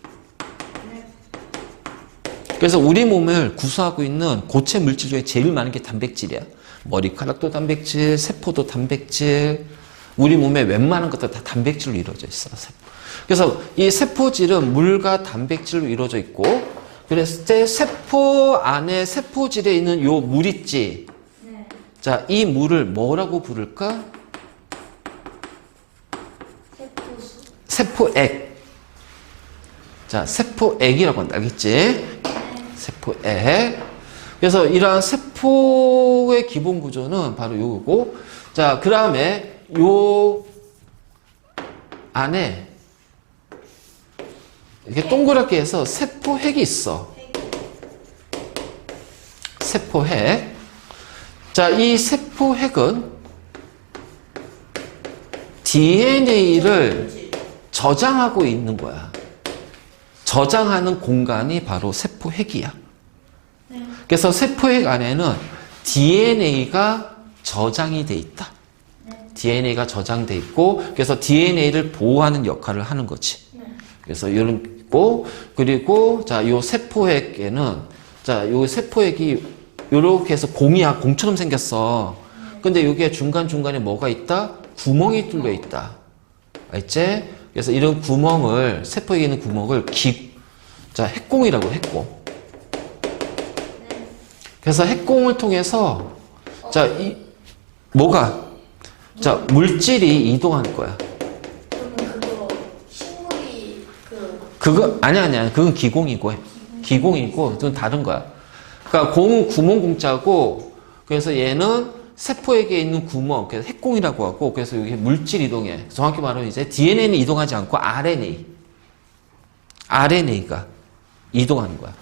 그래서 우리 몸을 구성하고 있는 고체 물질 중에 제일 많은 게 단백질이야. 머리카락도 단백질, 세포도 단백질, 우리 몸에 웬만한 것도 다 단백질로 이루어져 있어. 그래서 이 세포질은 물과 단백질로 이루어져 있고, 그랬을 때 세포 안에 세포질에 있는 요 물 있지. 자, 이 물을 뭐라고 부를까? 세포액. 자, 세포액이라고 한다. 알겠지? 세포액. 그래서 이러한 세포의 기본 구조는 바로 요거고, 자, 그 다음에 요 안에 이렇게 동그랗게 해서 세포핵이 있어. 세포핵. 자, 이 세포핵은 DNA를 저장하고 있는 거야. 저장하는 공간이 바로 세포핵이야. 그래서 세포핵 안에는 DNA가 저장이 돼 있다. DNA가 저장돼 있고, 그래서 DNA를 보호하는 역할을 하는 거지. 그래서 이런 거, 그리고 자, 요 세포핵에는 자, 요 세포핵이 요렇게 해서 공이야. 공처럼 생겼어. 근데 여기에 중간중간에 뭐가 있다? 구멍이 뚫려 있다. 알지? 그래서 이런 구멍을, 세포에 있는 구멍을 자, 핵공이라고 해, 핵공. 그래서 핵공을 통해서 자, 뭐가? 자, 물질이 이동하는 거야. 그러면 그거 식물이 그거, 아니야. 그건 기공이고, 그건 다른 거야. 그러니까 공은 구멍 공자고, 그래서 얘는 세포에게 있는 구멍, 그래서 핵공이라고 하고, 그래서 여기 물질 이동해. 정확히 말하면 이제 DNA는 이동하지 않고 RNA가 이동하는 거야.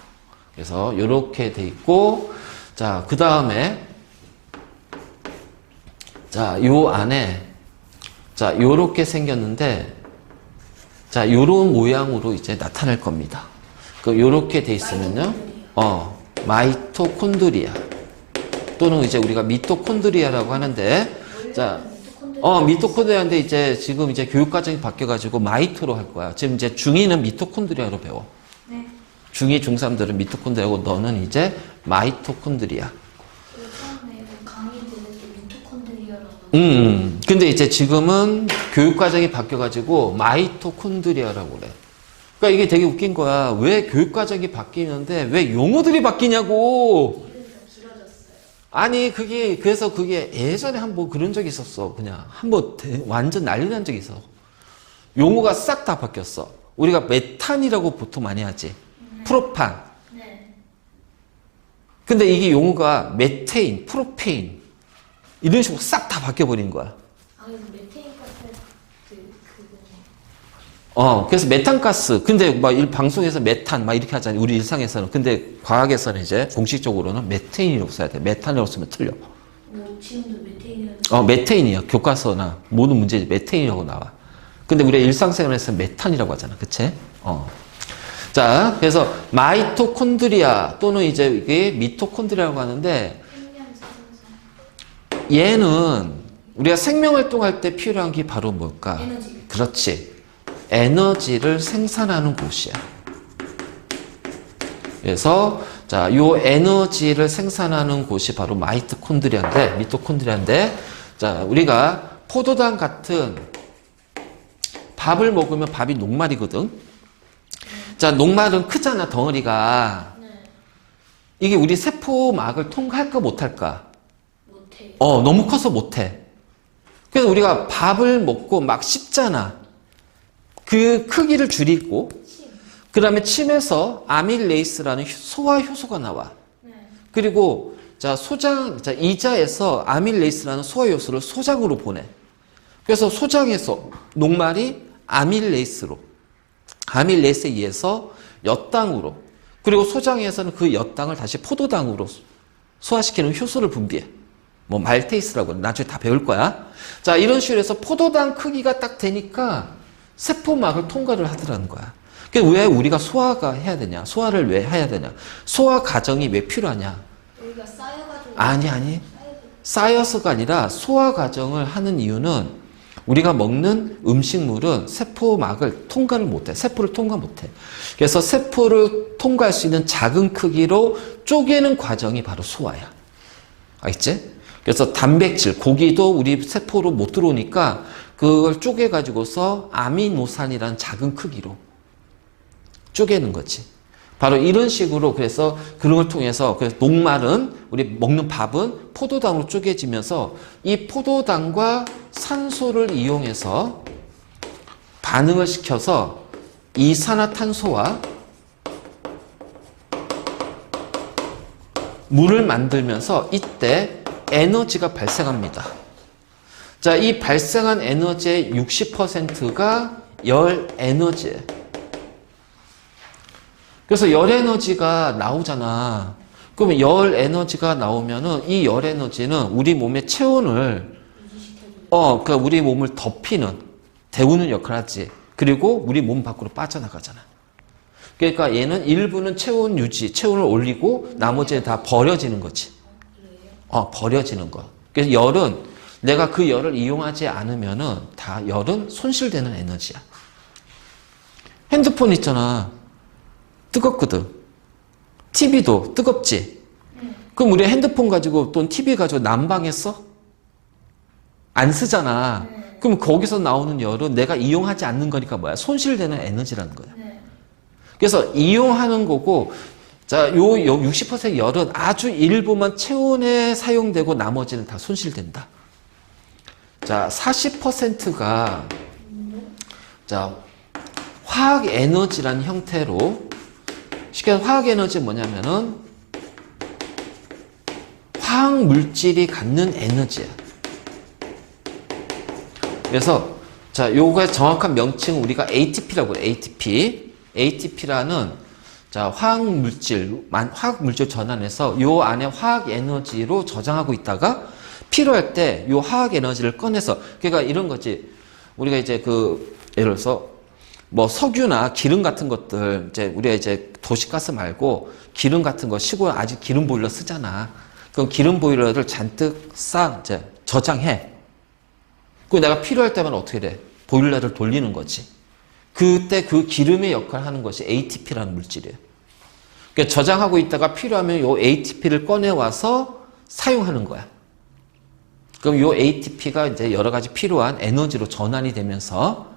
그래서 이렇게 돼 있고, 자, 그 다음에, 자, 요 안에, 자, 요렇게 생겼는데, 자, 요런 모양으로 이제 나타날 겁니다. 요렇게 돼 있으면요, 마이토콘드리아. 또는 이제 우리가 미토콘드리아라고 하는데, 자, 미토콘드리아인데 이제 지금 이제 교육과정이 바뀌어가지고 마이토로 할 거야. 지금 이제 중2는 미토콘드리아로 배워. 네. 중2, 중3들은 미토콘드리아고 너는 이제 마이토콘드리아. 처음에 강의 들을 때 미토콘드리아라고. 근데 이제 지금은 교육과정이 바뀌어가지고 마이토콘드리아라고 그래. 그러니까 이게 되게 웃긴 거야. 왜 교육과정이 바뀌는데 왜 용어들이 바뀌냐고. 아니, 그래서 그게 예전에 한번 그런 적이 있었어. 그냥 한번 완전 난리 난 적이 있어. 용어가 싹 다 바뀌었어. 우리가 메탄이라고 보통 많이 하지. 프로판. 네. 근데 이게 용어가 메테인, 프로페인. 이런 식으로 싹 다 바뀌어버린 거야. 메테인 가스 그래서 메탄가스. 근데 막 방송에서 메탄 막 이렇게 하잖아요. 우리 일상에서는. 근데 과학에서는 이제 공식적으로는 메테인이라고 써야 돼. 메탄이라고 쓰면 틀려. 지금도 메테인이라고. 메테인이야. 교과서나 모든 문제에 메테인이라고 나와. 근데 우리가 일상생활에서 메탄이라고 하잖아. 그치? 자, 그래서 마이토콘드리아 또는 이제 이게 미토콘드리아라고 하는데, 얘는 우리가 생명활동할 때 필요한 게 바로 뭘까? 에너지. 그렇지. 에너지를 생산하는 곳이야. 그래서 자, 요 에너지를 생산하는 곳이 바로 미토콘드리아인데, 자, 우리가 포도당 같은 밥을 먹으면 밥이 녹말이거든. 자, 녹말은 크잖아, 덩어리가. 네. 이게 우리 세포막을 통과할까 못할까? 못해요. 너무 커서 못해. 그래서 우리가 밥을 먹고 막 씹잖아. 그 크기를 줄이고, 그 다음에 침에서 아밀레이스라는 소화 효소가 나와. 네. 그리고 자, 이자에서 아밀레이스라는 소화 요소를 소장으로 보내. 그래서 소장에서 녹말이 아밀레이스에 의해서 엿당으로, 그리고 소장에서는 그 엿당을 다시 포도당으로 소화시키는 효소를 분비해. 뭐 말테이스라고 나중에 다 배울 거야. 자, 이런 식으로 해서 포도당 크기가 딱 되니까 세포막을 통과를 하더라는 거야. 왜 우리가 소화가 해야 되냐? 소화를 왜 해야 되냐? 소화 과정이 왜 필요하냐? 여기가 쌓여가지고. 아니. 쌓여서가 아니라 소화 과정을 하는 이유는 우리가 먹는 음식물은 세포막을 통과를 못해. 세포를 통과 못해. 그래서 세포를 통과할 수 있는 작은 크기로 쪼개는 과정이 바로 소화야. 알겠지? 그래서 단백질, 고기도 우리 세포로 못 들어오니까 그걸 쪼개가지고서 아미노산이라는 작은 크기로 쪼개는 거지. 바로 이런 식으로 그래서 그런 걸 통해서 그래서 녹말은 우리 먹는 밥은 포도당으로 쪼개지면서 이 포도당과 산소를 이용해서 반응을 시켜서 이산화탄소와 물을 만들면서 이때 에너지가 발생합니다. 자, 이 발생한 에너지의 60%가 열 에너지예요. 그래서 열 에너지가 나오잖아. 그러면 열 에너지가 나오면은 이 열 에너지는 우리 몸의 체온을 그러니까 우리 몸을 덮이는, 데우는 역할을 하지. 그리고 우리 몸 밖으로 빠져나가잖아. 그러니까 얘는 일부는 체온 유지, 체온을 올리고 나머지는 다 버려지는 거지. 버려지는 거. 그래서 열은 내가 그 열을 이용하지 않으면은 다 열은 손실되는 에너지야. 핸드폰 있잖아. 뜨겁거든. TV도 뜨겁지. 그럼 우리 핸드폰 가지고 또 TV 가지고 난방했어? 안 쓰잖아. 그럼 거기서 나오는 열은 내가 이용하지 않는 거니까 뭐야? 손실되는 에너지라는 거야. 그래서 이용하는 거고, 자, 요 60% 열은 아주 일부만 체온에 사용되고 나머지는 다 손실된다. 자, 40%가 자, 화학 에너지라는 형태로, 쉽게 화학 에너지 뭐냐면은 화학 물질이 갖는 에너지야. 그래서 자, 요거의 정확한 명칭은 우리가 ATP라고 해요. ATP라는 자, 화학 물질 전환해서 요 안에 화학 에너지로 저장하고 있다가 필요할 때 요 화학 에너지를 꺼내서, 그러니까 이런 거지. 우리가 이제 예를 들어서 뭐 석유나 기름 같은 것들, 이제 우리가 이제 도시가스 말고 기름 같은 거 시골 아직 기름 보일러 쓰잖아. 그럼 기름 보일러를 잔뜩 이제 저장해. 그 내가 필요할 때만 어떻게 돼? 보일러를 돌리는 거지. 그때 그 기름의 역할을 하는 것이 ATP라는 물질이에요. 그러니까 저장하고 있다가 필요하면 요 ATP를 꺼내와서 사용하는 거야. 그럼 요 ATP가 이제 여러 가지 필요한 에너지로 전환이 되면서,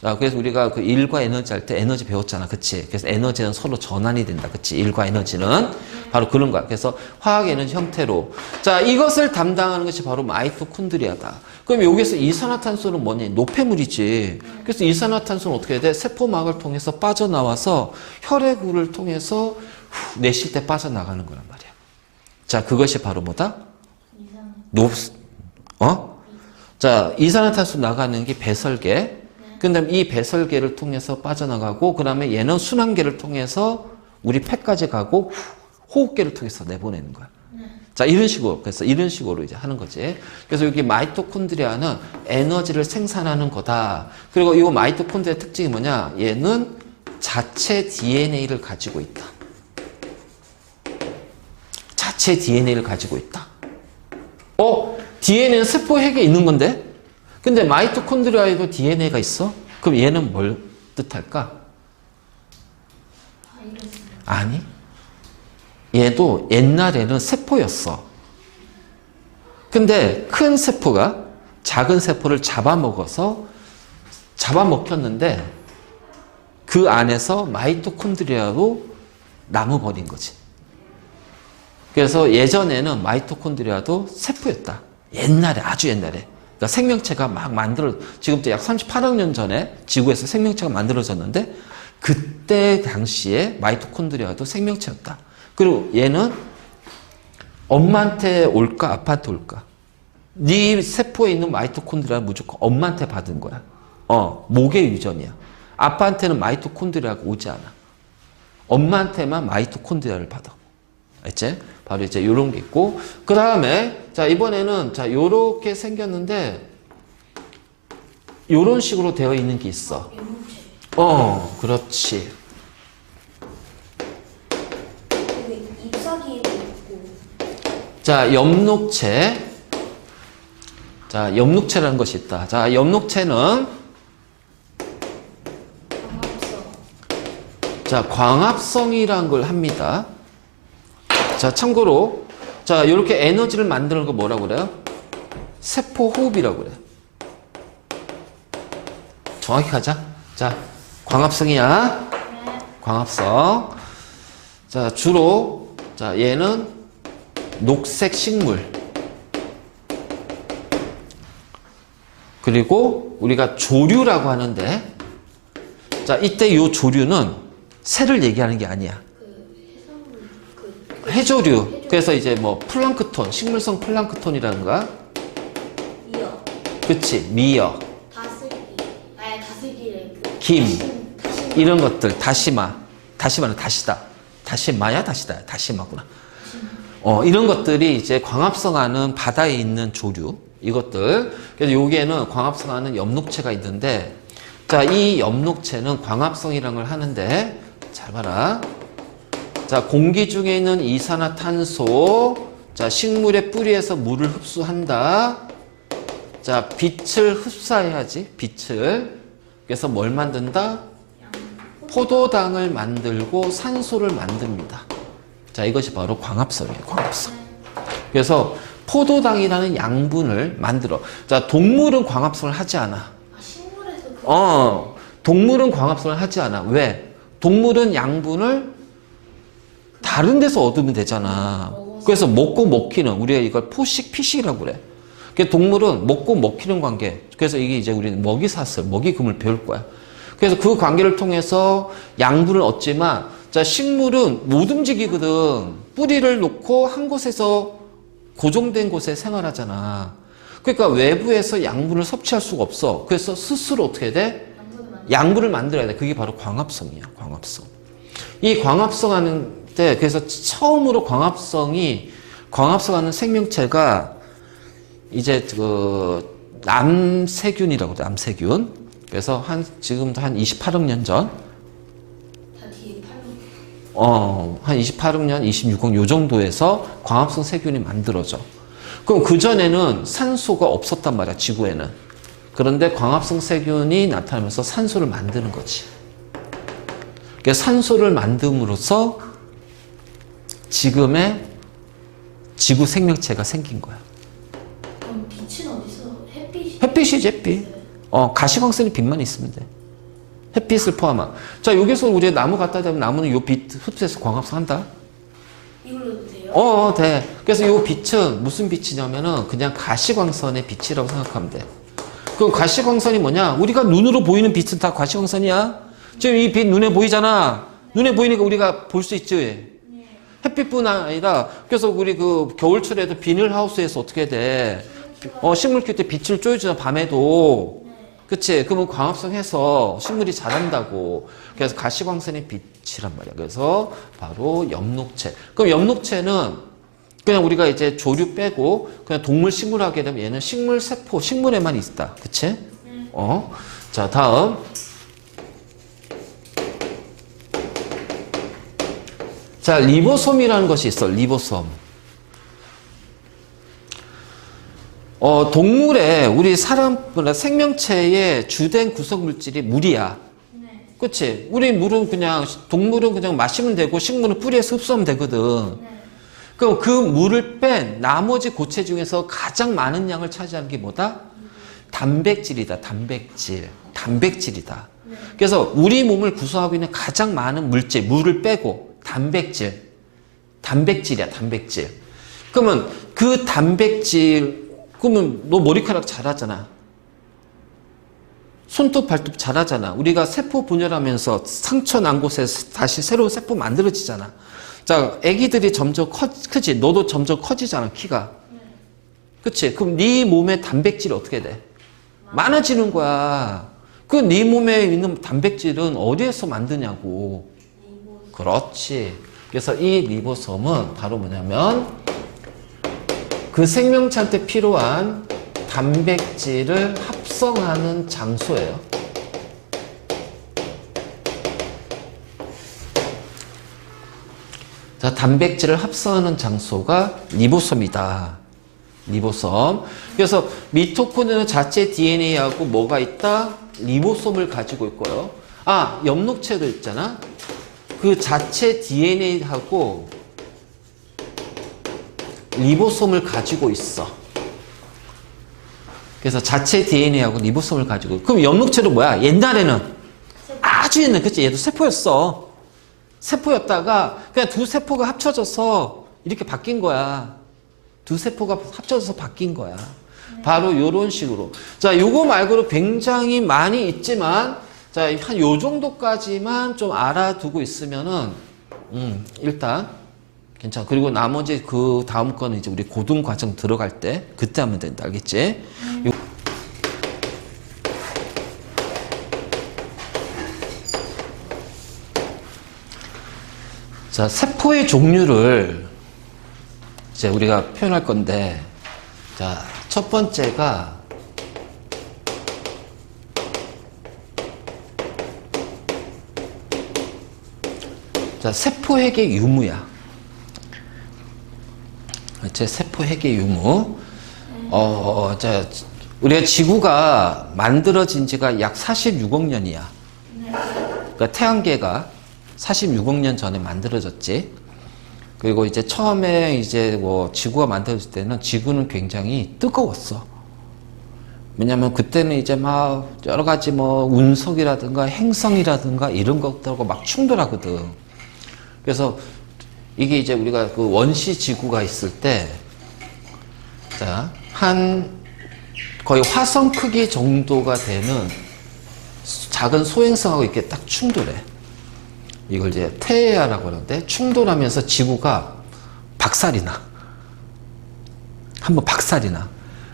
자, 그래서 우리가 그 일과 에너지 할 때 에너지 배웠잖아. 그치? 그래서 에너지는 서로 전환이 된다. 그치? 일과 에너지는. 바로 그런 거야. 그래서 화학 에너지 형태로. 자, 이것을 담당하는 것이 바로 마이토콘드리아다. 그럼 여기서 이산화탄소는 뭐니? 노폐물이지. 그래서 이산화탄소는 어떻게 해야 돼? 세포막을 통해서 빠져나와서 혈액을 통해서 내쉴 때 빠져나가는 거란 말이야. 자, 그것이 바로 뭐다? 자, 이산화탄소 나가는 게 배설계. 그 다음에 이 배설계를 통해서 빠져나가고, 그 다음에 얘는 순환계를 통해서 우리 폐까지 가고, 호흡계를 통해서 내보내는 거야. 자, 이런 식으로, 그래서 이런 식으로 이제 하는 거지. 그래서 여기 마이토콘드리아는 에너지를 생산하는 거다. 그리고 이 마이토콘드리아 특징이 뭐냐? 얘는 자체 DNA를 가지고 있다. 자체 DNA를 가지고 있다. DNA는 세포핵에 있는 건데? 근데 마이토콘드리아에도 DNA가 있어? 그럼 얘는 뭘 뜻할까? 바이러스. 아니. 얘도 옛날에는 세포였어. 근데 큰 세포가 작은 세포를 잡아먹혔는데 그 안에서 마이토콘드리아로 남아버린 거지. 그래서 예전에는 마이토콘드리아도 세포였다. 옛날에, 아주 옛날에. 그러니까 생명체가 막 지금부터 약 38억 년 전에 지구에서 생명체가 만들어졌는데 그때 당시에 마이토콘드리아도 생명체였다. 그리고 얘는 엄마한테 올까 아빠한테 올까? 네 세포에 있는 마이토콘드리아는 무조건 엄마한테 받은 거야. 목의 유전이야. 아빠한테는 마이토콘드리아가 오지 않아. 엄마한테만 마이토콘드리아를 받아. 알지? 바로 이제 요런 게 있고, 그 다음에 자 이번에는 자 요렇게 생겼는데 요런 식으로 되어 있는 게 있어. 그렇지. 잎사귀도 있고. 자, 엽록체. 자, 엽록체라는 것이 있다. 자, 엽록체는 자, 광합성이라는 걸 합니다. 자, 참고로 자, 이렇게 에너지를 만드는 거 뭐라고 그래요? 세포 호흡이라고 그래요. 정확히 가자. 자, 광합성이야. 광합성. 자, 주로 자, 얘는 녹색 식물. 그리고 우리가 조류라고 하는데 자, 이때 요 조류는 새를 얘기하는 게 아니야. 해조류. 그래서 이제 뭐 플랑크톤, 식물성 플랑크톤이라든가. 미역. 그치, 미역. 다슬기. 다슬기래. 김. 이런 것들. 다시마는 다시다. 다시마야 다시다. 다시마구나. 이런 것들이 이제 광합성하는 바다에 있는 조류. 이것들. 그래서 여기에는 광합성하는 엽록체가 있는데 자, 이 엽록체는 광합성이라는 걸 하는데 잘 봐라. 자, 공기 중에 있는 이산화탄소. 자, 식물의 뿌리에서 물을 흡수한다. 자, 빛을 흡수해야지. 빛을. 그래서 뭘 만든다? 포도당을 만들고 산소를 만듭니다. 자, 이것이 바로 광합성이에요. 광합성. 그래서 포도당이라는 양분을 만들어. 자, 동물은 광합성을 하지 않아. 식물에서 동물은 광합성을 하지 않아. 왜? 동물은 양분을 다른 데서 얻으면 되잖아. 그래서 먹고 먹히는, 우리가 이걸 포식, 피식이라고 그래. 동물은 먹고 먹히는 관계. 그래서 이게 이제 우리는 먹이사슬, 먹이금을 배울 거야. 그래서 그 관계를 통해서 양분을 얻지만, 자, 식물은 못 움직이거든. 뿌리를 놓고 한 곳에서 고정된 곳에 생활하잖아. 그러니까 외부에서 양분을 섭취할 수가 없어. 그래서 스스로 어떻게 돼? 양분을 만들어야 돼. 그게 바로 광합성이야. 광합성. 이 광합성하는 때 그래서 처음으로 광합성하는 생명체가 이제 그 남세균이라고 돼. 남세균. 그래서 지금도 한 28억 년 전. 한 28억 년, 26억 요 정도에서 광합성 세균이 만들어져. 그럼 그전에는 산소가 없었단 말이야, 지구에는. 그런데 광합성 세균이 나타나면서 산소를 만드는 거지. 그래서 산소를 만듦으로써 지금의 지구 생명체가 생긴 거야. 그럼 빛은 어디서? 햇빛이지, 햇빛. 가시광선이 빛만 있으면 돼. 햇빛을 포함한. 자, 여기서 우리 나무 갖다 대면 나무는 요 빛 흡수해서 광합성 한다. 이걸로도 돼요? 돼. 그래서 요 빛은 무슨 빛이냐면은 그냥 가시광선의 빛이라고 생각하면 돼. 그럼 가시광선이 뭐냐? 우리가 눈으로 보이는 빛은 다 가시광선이야. 지금 이 빛 눈에 보이잖아. 눈에 보이니까 우리가 볼 수 있지. 햇빛뿐 아니라 그래서 우리 그 겨울철에도 비닐하우스에서 어떻게 돼? 식물 키울 때 빛을 쪼여주잖아, 밤에도. 그치? 그러면 광합성해서 식물이 자란다고. 그래서 가시광선의 빛이란 말이야. 그래서 바로 엽록체. 그럼 엽록체는 그냥 우리가 이제 조류 빼고 그냥 동물 식물 하게 되면 얘는 식물 세포, 식물에만 있다. 그치? 자, 다음. 자, 리보솜이라는 것이 있어. 리보솜. 동물의 우리 사람 생명체의 주된 구성 물질이 물이야. 네. 그치? 우리 물은 그냥 동물은 그냥 마시면 되고 식물은 뿌리에서 흡수하면 되거든. 네. 그럼 그 물을 뺀 나머지 고체 중에서 가장 많은 양을 차지하는 게 뭐다? 단백질이다. 단백질이다. 네. 그래서 우리 몸을 구성하고 있는 가장 많은 물질, 물을 빼고 단백질이야. 그러면 그 단백질, 그러면 너 머리카락 자라잖아. 손톱, 발톱 자라잖아. 우리가 세포 분열하면서 상처 난 곳에 다시 새로운 세포 만들어지잖아. 자, 애기들이 점점 크지? 너도 점점 커지잖아, 키가. 그치? 그럼 네 몸의 단백질이 어떻게 돼? 많아지는 거야. 그 네 몸에 있는 단백질은 어디에서 만드냐고. 그렇지. 그래서 이 리보솜은 바로 뭐냐면 그 생명체한테 필요한 단백질을 합성하는 장소예요. 자, 단백질을 합성하는 장소가 리보솜이다. 리보솜. 그래서 미토콘드리아는 자체 DNA하고 뭐가 있다? 리보솜을 가지고 있고요. 아, 엽록체도 있잖아. 그 자체 DNA하고 리보솜을 가지고 있어. 그래서 자체 DNA하고 리보솜을 가지고 있고. 그럼 엽록체도 뭐야? 옛날에는 아주 옛날, 그치? 얘도 세포였어. 세포였다가 그냥 두 세포가 합쳐져서 이렇게 바뀐 거야. 두 세포가 합쳐져서 바뀐 거야. 바로 요런 식으로. 자, 요거 말고도 굉장히 많이 있지만, 자, 한 요 정도까지만 좀 알아두고 있으면은, 일단, 괜찮아. 그리고 나머지 그 다음 거는 이제 우리 고등 과정 들어갈 때, 그때 하면 된다. 알겠지? 자, 세포의 종류를 이제 우리가 표현할 건데, 자, 첫 번째가 자, 세포핵의 유무야. 그치? 세포핵의 유무. 자, 우리가 지구가 만들어진 지가 약 46억 년이야. 그러니까 태양계가 46억 년 전에 만들어졌지. 그리고 이제 처음에 이제 뭐 지구가 만들어질 때는 지구는 굉장히 뜨거웠어. 왜냐면 그때는 이제 막 여러 가지 뭐 운석이라든가 행성이라든가 이런 것들하고 막 충돌하거든. 그래서 이게 이제 우리가 그 원시 지구가 있을 때, 자, 한 거의 화성 크기 정도가 되는 작은 소행성하고 이렇게 딱 충돌해. 이걸 이제 태야라고 하는데 충돌하면서 지구가 박살이 나. 한번 박살이 나.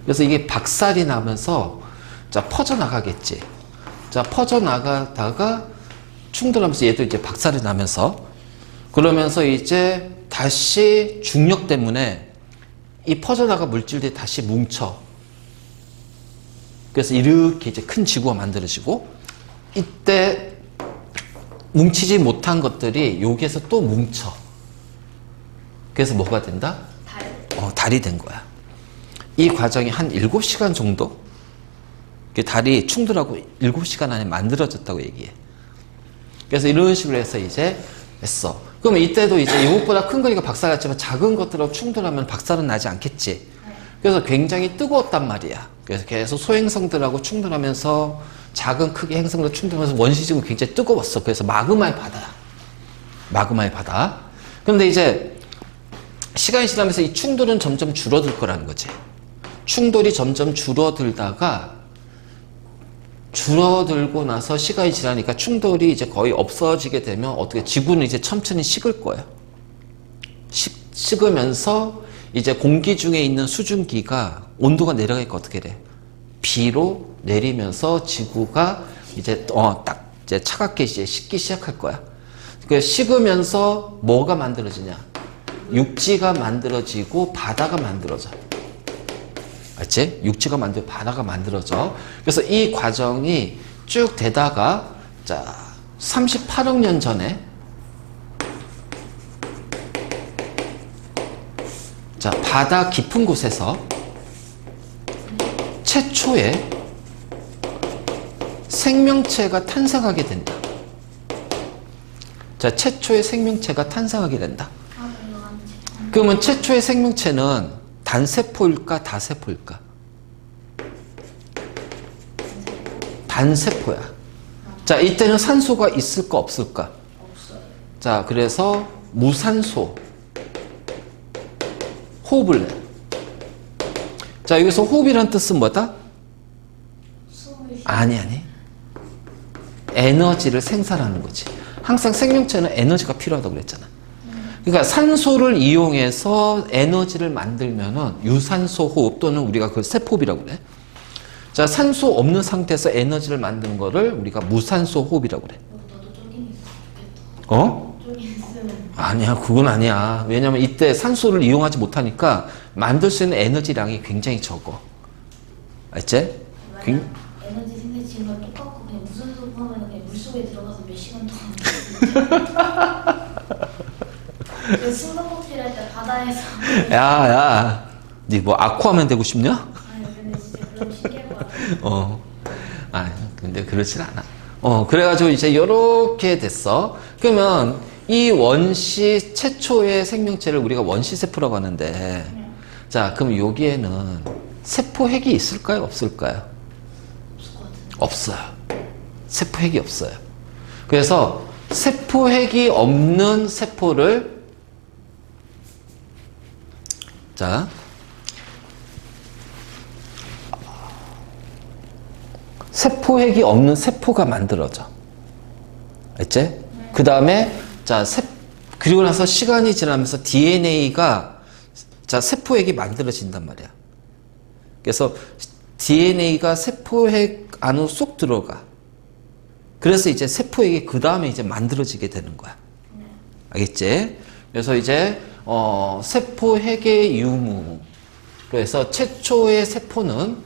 그래서 이게 박살이 나면서 자, 퍼져나가겠지. 자, 퍼져나가다가 충돌하면서 얘도 이제 박살이 나면서 그러면서 이제 다시 중력 때문에 이 퍼져나간 물질들이 다시 뭉쳐. 그래서 이렇게 이제 큰 지구가 만들어지고 이때 뭉치지 못한 것들이 여기에서 또 뭉쳐. 그래서 뭐가 된다? 달이 된 거야. 이 과정이 한 7시간 정도? 달이 충돌하고 7시간 안에 만들어졌다고 얘기해. 그래서 이런 식으로 해서 이제 했어. 그럼 이때도 이제 이것보다 큰 거니까 박살났지만 작은 것들하고 충돌하면 박살은 나지 않겠지. 그래서 굉장히 뜨거웠단 말이야. 그래서 계속 소행성들하고 충돌하면서 작은 크기 행성들 충돌하면서 원시지구 굉장히 뜨거웠어. 그래서 마그마의 바다야. 마그마의 바다. 그런데 이제 시간이 지나면서 이 충돌은 점점 줄어들 거라는 거지. 충돌이 점점 줄어들다가 줄어들고 나서 시간이 지나니까 충돌이 이제 거의 없어지게 되면 어떻게 지구는 이제 천천히 식을 거야. 식으면서 이제 공기 중에 있는 수증기가 온도가 내려가니까 어떻게 돼? 비로 내리면서 지구가 이제 딱 이제 차갑게 이제 식기 시작할 거야. 그 식으면서 뭐가 만들어지냐? 육지가 만들어지고 바다가 만들어져. 알지? 육지가 바다가 만들어져. 그래서 이 과정이 쭉 되다가 자 38억 년 전에 자 바다 깊은 곳에서 최초의 생명체가 탄생하게 된다. 자, 최초의 생명체가 탄생하게 된다. 그러면 최초의 생명체는 단세포일까, 다세포일까? 단세포야. 자, 이때는 산소가 있을까, 없을까? 없어요. 자, 그래서 무산소 호흡을 내. 자, 여기서 호흡이란 뜻은 뭐다? 숨을 아니. 에너지를 생산하는 거지. 항상 생명체는 에너지가 필요하다고 그랬잖아. 그러니까 산소를 이용해서 에너지를 만들면은 유산소 호흡 또는 우리가 그걸 세포호흡이라고 그래. 자, 산소 없는 상태에서 에너지를 만드는 거를 우리가 무산소 호흡이라고 그래. 나도 쪼긴 있겠다. 어? 쪼긴 있으면 아니야, 그건 아니야. 왜냐면 이때 산소를 이용하지 못하니까 만들 수 있는 에너지량이 굉장히 적어. 알지? 만약 에너지 생산치는 건 똑같고 그냥 무산소 하면 그냥 물속에 들어가서 몇 시간 동안 그 숨바꼭질 할 때 바다에서 야, 니 뭐 아쿠아맨 되고 싶냐? 아니 근데 진짜 그런 신기한 거 같아요. 근데 그렇진 않아. 그래가지고 이제 요렇게 됐어. 그러면 이 원시 최초의 생명체를 우리가 원시세포라고 하는데, 자, 그럼 여기에는 세포핵이 있을까요? 없을까요? 없을 것 같은데. 없어요. 세포핵이 없어요. 그래서 세포핵이 없는 세포를, 자, 세포핵이 없는 세포가 만들어져. 알지? 그 다음에, 자, 그리고 나서 시간이 지나면서 DNA가, 자, 세포핵이 만들어진단 말이야. 그래서 DNA가 세포핵 안으로 쏙 들어가. 그래서 이제 세포핵이 그 다음에 이제 만들어지게 되는 거야. 알겠지? 그래서 이제, 세포핵의 유무. 그래서 최초의 세포는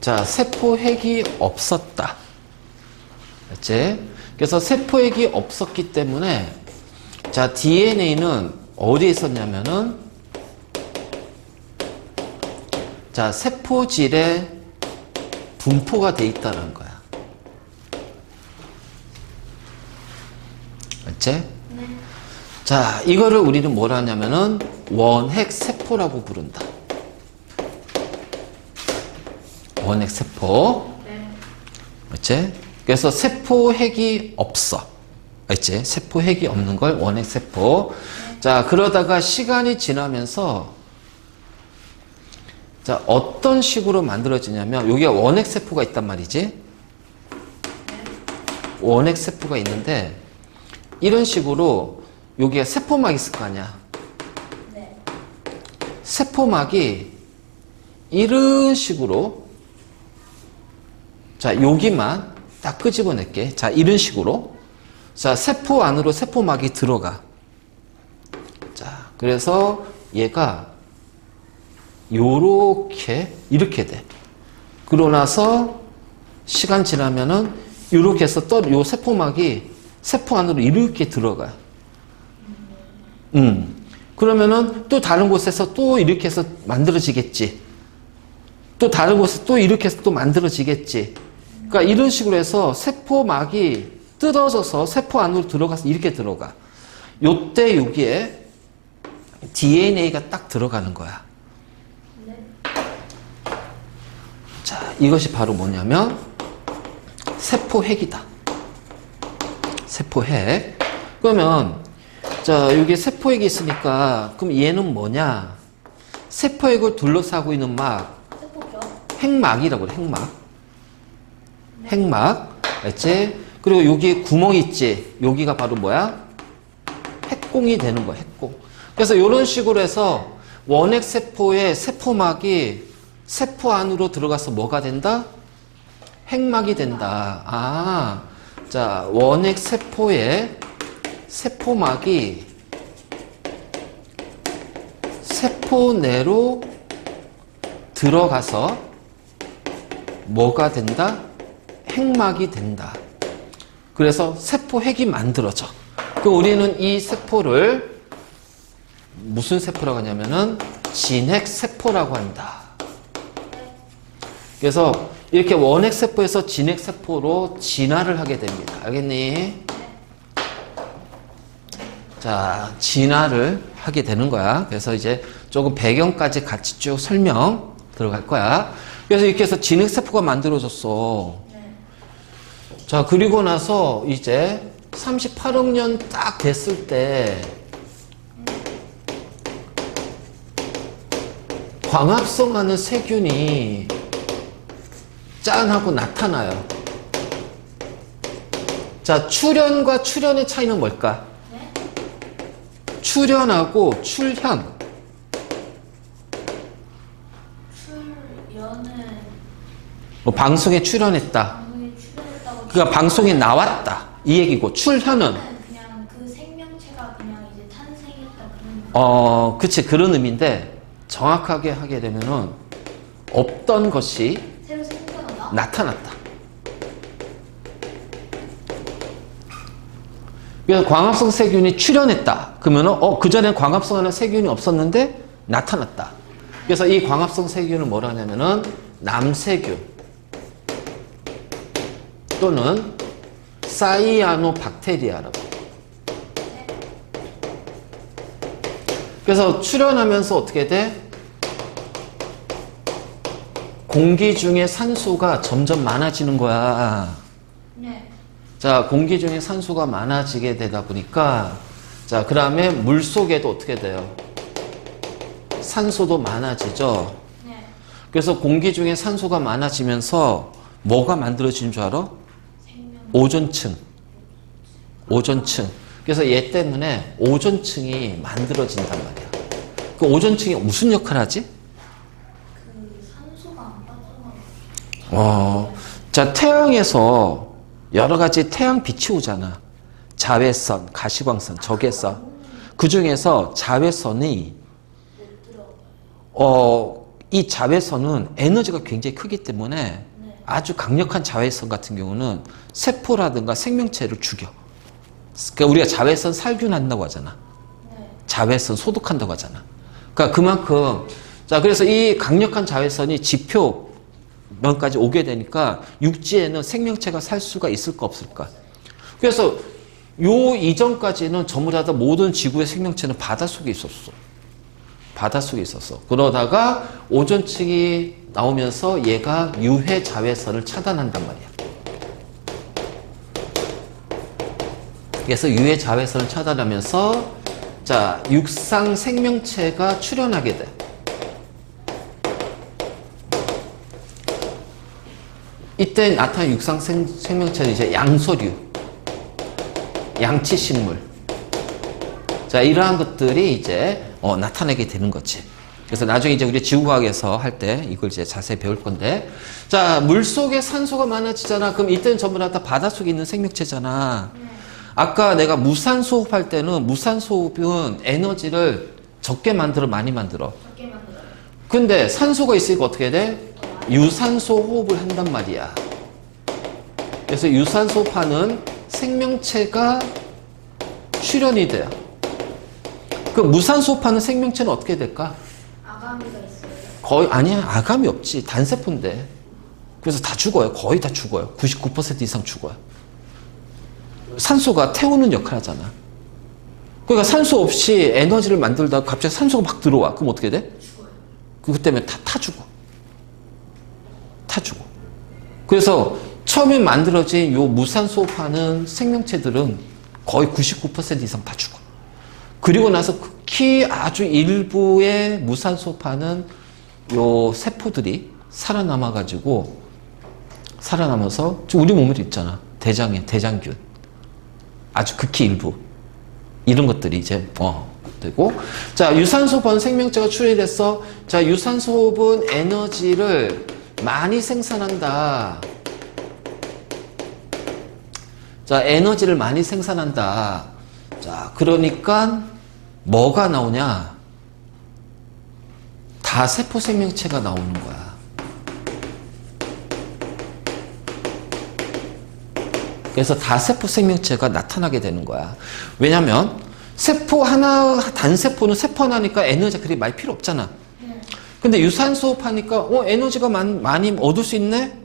자, 세포핵이 없었다. 알지? 그래서 세포핵이 없었기 때문에 자, DNA는 어디에 있었냐면은 자, 세포질에 분포가 돼 있다는 거야. 알지? 네. 자, 이거를 우리는 뭐라 하냐면은 원핵세포라고 부른다. 원핵세포. 네. 알지? 그래서 세포핵이 없어. 알지? 세포핵이 없는 걸 원핵세포. 자, 그러다가 시간이 지나면서 자, 어떤 식으로 만들어지냐면 여기가 원핵세포가 있단 말이지. 원핵세포가 있는데 이런 식으로 여기가 세포막이 있을 거 아니야. 네. 세포막이 이런 식으로 자, 여기만 딱 끄집어낼게. 자, 이런 식으로. 자, 세포 안으로 세포막이 들어가. 자, 그래서 얘가 요렇게, 이렇게 돼. 그러고 나서 시간 지나면은 요렇게 해서 요 세포막이 세포 안으로 이렇게 들어가. 그러면은 또 다른 곳에서 또 이렇게 해서 만들어지겠지. 또 다른 곳에서 또 이렇게 해서 또 만들어지겠지. 그러니까 이런 식으로 해서 세포막이 뜯어져서 세포 안으로 들어가서 이렇게 들어가. 요때 여기에 DNA가 딱 들어가는 거야. 네. 자, 이것이 바로 뭐냐면 세포핵이다. 세포핵. 그러면 자, 여기 세포핵이 있으니까 그럼 얘는 뭐냐? 세포핵을 둘러싸고 있는 막 세포죠? 핵막이라고 그래. 핵막. 핵막. 알지? 그리고 여기 구멍이 있지. 여기가 바로 뭐야? 핵공이 되는 거야. 핵공. 그래서 이런 식으로 해서 원핵세포의 세포막이 세포 안으로 들어가서 뭐가 된다? 핵막이 된다. 아, 자, 원핵세포의 세포막이 세포 내로 들어가서 뭐가 된다? 핵막이 된다. 그래서 세포핵이 만들어져. 그 우리는 이 세포를 무슨 세포라고 하냐면은 진핵세포라고 한다. 그래서 이렇게 원핵세포에서 진핵세포로 진화를 하게 됩니다. 알겠니? 자, 진화를 하게 되는 거야. 그래서 이제 조금 배경까지 같이 쭉 설명 들어갈 거야. 그래서 이렇게 해서 진핵세포가 만들어졌어. 자, 그리고 나서 이제 38억 년 딱 됐을 때 광합성하는 세균이 짠 하고 나타나요. 자, 출현과 출현의 차이는 뭘까? 출현하고 출현. 출연은 방송에 출연했다. 방송에 출연했다고. 그러니까 방송에 나왔다. 이 얘기고, 출현은 그냥 그 생명체가 그냥 이제 탄생했다 그런. 그치, 그런 의미인데 정확하게 하게 되면은 없던 것이 새로 생겨나? 나타났다. 그래서 광합성 세균이 출현했다. 그러면은 그 전에 광합성하는 세균이 없었는데 나타났다. 그래서 이 광합성 세균을 뭐라 하냐면은 남세균 또는 사이아노박테리아라고. 그래서 출현하면서 어떻게 돼? 공기 중에 산소가 점점 많아지는 거야. 네. 자, 공기 중에 산소가 많아지게 되다 보니까, 자, 그 다음에 물 속에도 어떻게 돼요? 산소도 많아지죠? 네. 그래서 공기 중에 산소가 많아지면서 뭐가 만들어지는 줄 알아? 생명. 오존층. 오존층. 그래서 얘 때문에 오존층이 만들어진단 말이야. 그 오존층이 무슨 역할을 하지? 그 산소가 안 빠져나가. 자, 태양에서 여러 가지 태양 빛이 오잖아. 자외선, 가시광선, 적외선. 그 중에서 자외선이, 이 자외선은 에너지가 굉장히 크기 때문에 아주 강력한 자외선 같은 경우는 세포라든가 생명체를 죽여. 그러니까 우리가 자외선 살균한다고 하잖아. 자외선 소독한다고 하잖아. 그러니까 그만큼, 자, 그래서 이 강력한 자외선이 지표면까지 오게 되니까 육지에는 생명체가 살 수가 있을까 없을까. 그래서 요 이전까지는 전부 다 모든 지구의 생명체는 바닷속에 있었어. 바닷속에 있었어. 그러다가 오존층이 나오면서 얘가 유해 자외선을 차단한단 말이야. 그래서 유해 자외선을 차단하면서 자, 육상 생명체가 출현하게 돼. 이때 나타난 육상 생명체는 이제 양서류, 양치식물. 자, 이러한 것들이 이제 나타나게 되는 거지. 그래서 나중에 이제 우리 지구과학에서 할 때 이걸 이제 자세히 배울 건데. 자, 물 속에 산소가 많아지잖아. 그럼 이때는 전부 다 바닷속에 있는 생명체잖아. 아까 내가 무산소 호흡할 때는 무산소 호흡은 에너지를 적게 만들어, 많이 만들어. 적게 만들어요. 근데 산소가 있으니까 어떻게 돼? 유산소 호흡을 한단 말이야. 그래서 유산소 호흡하는 생명체가 출현이 돼요. 그 무산소 호흡하는 생명체는 어떻게 될까? 아가미가 있어요. 거의, 아니야, 아감이 없지. 단세포인데. 그래서 다 죽어요. 거의 다 죽어요. 99% 이상 죽어요. 산소가 태우는 역할을 하잖아. 그러니까 산소 없이 에너지를 만들다가 갑자기 산소가 막 들어와. 그럼 어떻게 돼? 죽어요. 그것 때문에 타 죽어. 타 죽어. 그래서 처음에 만들어진 요 무산소 호흡하는 생명체들은 거의 99% 이상 다 죽어. 그리고 나서 극히 아주 일부의 무산소 호흡하는 요 세포들이 살아남아가지고 살아남아서 지금 우리 몸에도 있잖아. 대장에 대장균. 아주 극히 일부. 이런 것들이 이제 되고. 자, 유산소 호흡 생명체가 출현했어. 자, 유산소 호흡은 에너지를 많이 생산한다. 자, 에너지를 많이 생산한다. 자, 그러니까 뭐가 나오냐? 다세포 생명체가 나오는 거야. 그래서 다세포 생명체가 나타나게 되는 거야. 왜냐면 세포 하나, 단세포는 세포 하나니까 에너지가 그리 많이 필요 없잖아. 근데 유산소 호흡하니까 에너지가 많이 얻을 수 있네?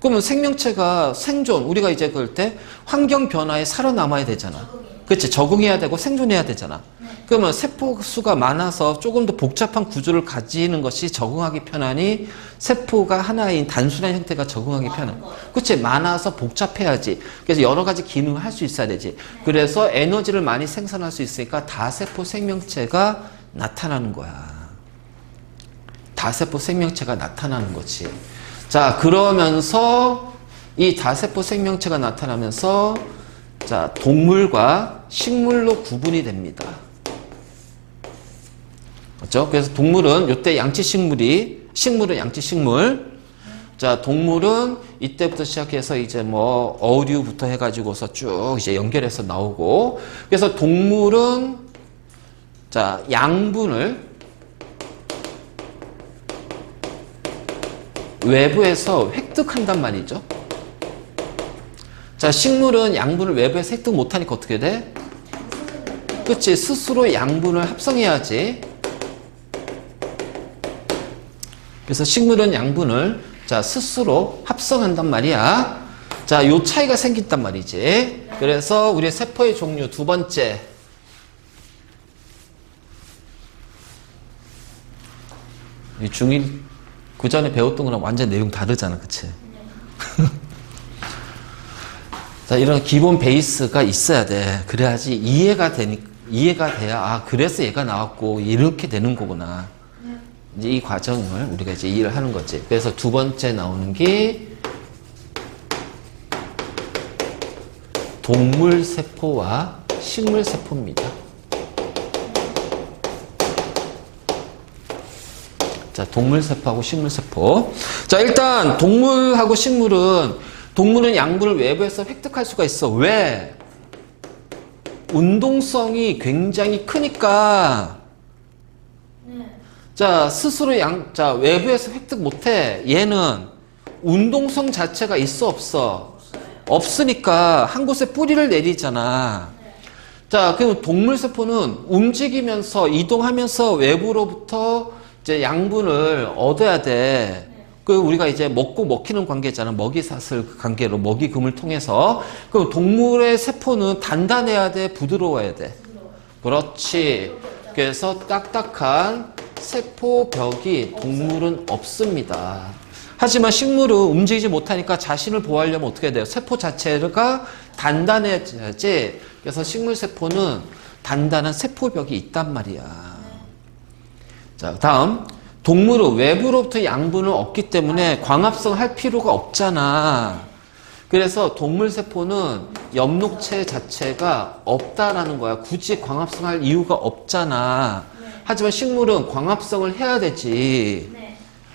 그러면 생명체가 생존, 우리가 이제 그럴 때 환경 변화에 살아남아야 되잖아. 그렇지, 적응해야 되고 생존해야 되잖아. 그러면 세포 수가 많아서 조금 더 복잡한 구조를 가지는 것이 적응하기 편하니 세포가 하나인 단순한 형태가 적응하기 편해. 그렇지, 많아서 복잡해야지. 그래서 여러 가지 기능을 할 수 있어야 되지. 그래서 에너지를 많이 생산할 수 있으니까 다세포 생명체가 나타나는 거야. 다세포 생명체가 나타나는 거지. 자, 그러면서 이 다세포 생명체가 나타나면서 자, 동물과 식물로 구분이 됩니다. 그렇죠? 그래서 동물은 이때 식물은 양치식물. 자, 동물은 이때부터 시작해서 이제 뭐 어류부터 해가지고서 쭉 이제 연결해서 나오고. 그래서 동물은 자, 양분을 외부에서 획득한단 말이죠. 자, 식물은 양분을 외부에서 획득 못하니까 어떻게 돼? 그치, 스스로 양분을 합성해야지. 그래서 식물은 양분을 자, 스스로 합성한단 말이야. 자, 요 차이가 생긴단 말이지. 그래서 우리 세포의 종류 두 번째. 이 중1 그 전에 배웠던 거랑 완전 내용 다르잖아, 그치? 자, 이런 기본 베이스가 있어야 돼. 그래야지 이해가 돼야, 아, 그래서 얘가 나왔고, 이렇게 되는 거구나. 이제 이 과정을 우리가 이제 이해를 하는 거지. 그래서 두 번째 나오는 게 동물 세포와 식물 세포입니다. 자, 동물 세포하고 식물 세포. 자, 일단 동물하고 동물은 양분을 외부에서 획득할 수가 있어. 왜? 운동성이 굉장히 크니까. 자, 스스로 외부에서 획득 못해. 얘는 운동성 자체가 있어, 없어? 없으니까 한 곳에 뿌리를 내리잖아. 자, 그럼 동물 세포는 움직이면서 이동하면서 외부로부터 이제 양분을 얻어야 돼. 그 우리가 이제 먹고 먹히는 관계잖아. 먹이사슬 관계로 먹이금을 통해서. 그럼 동물의 세포는 단단해야 돼, 부드러워야 돼. 그렇지. 그래서 딱딱한 세포벽이 동물은 없습니다. 하지만 식물은 움직이지 못하니까 자신을 보호하려면 어떻게 돼요? 세포 자체가 단단해야지. 그래서 식물 세포는 단단한 세포벽이 있단 말이야. 자, 다음. 동물은 외부로부터 양분을 얻기 때문에 광합성 할 필요가 없잖아. 그래서 동물 세포는 엽록체 자체가 없다라는 거야. 굳이 광합성 할 이유가 없잖아. 하지만 식물은 광합성을 해야 되지.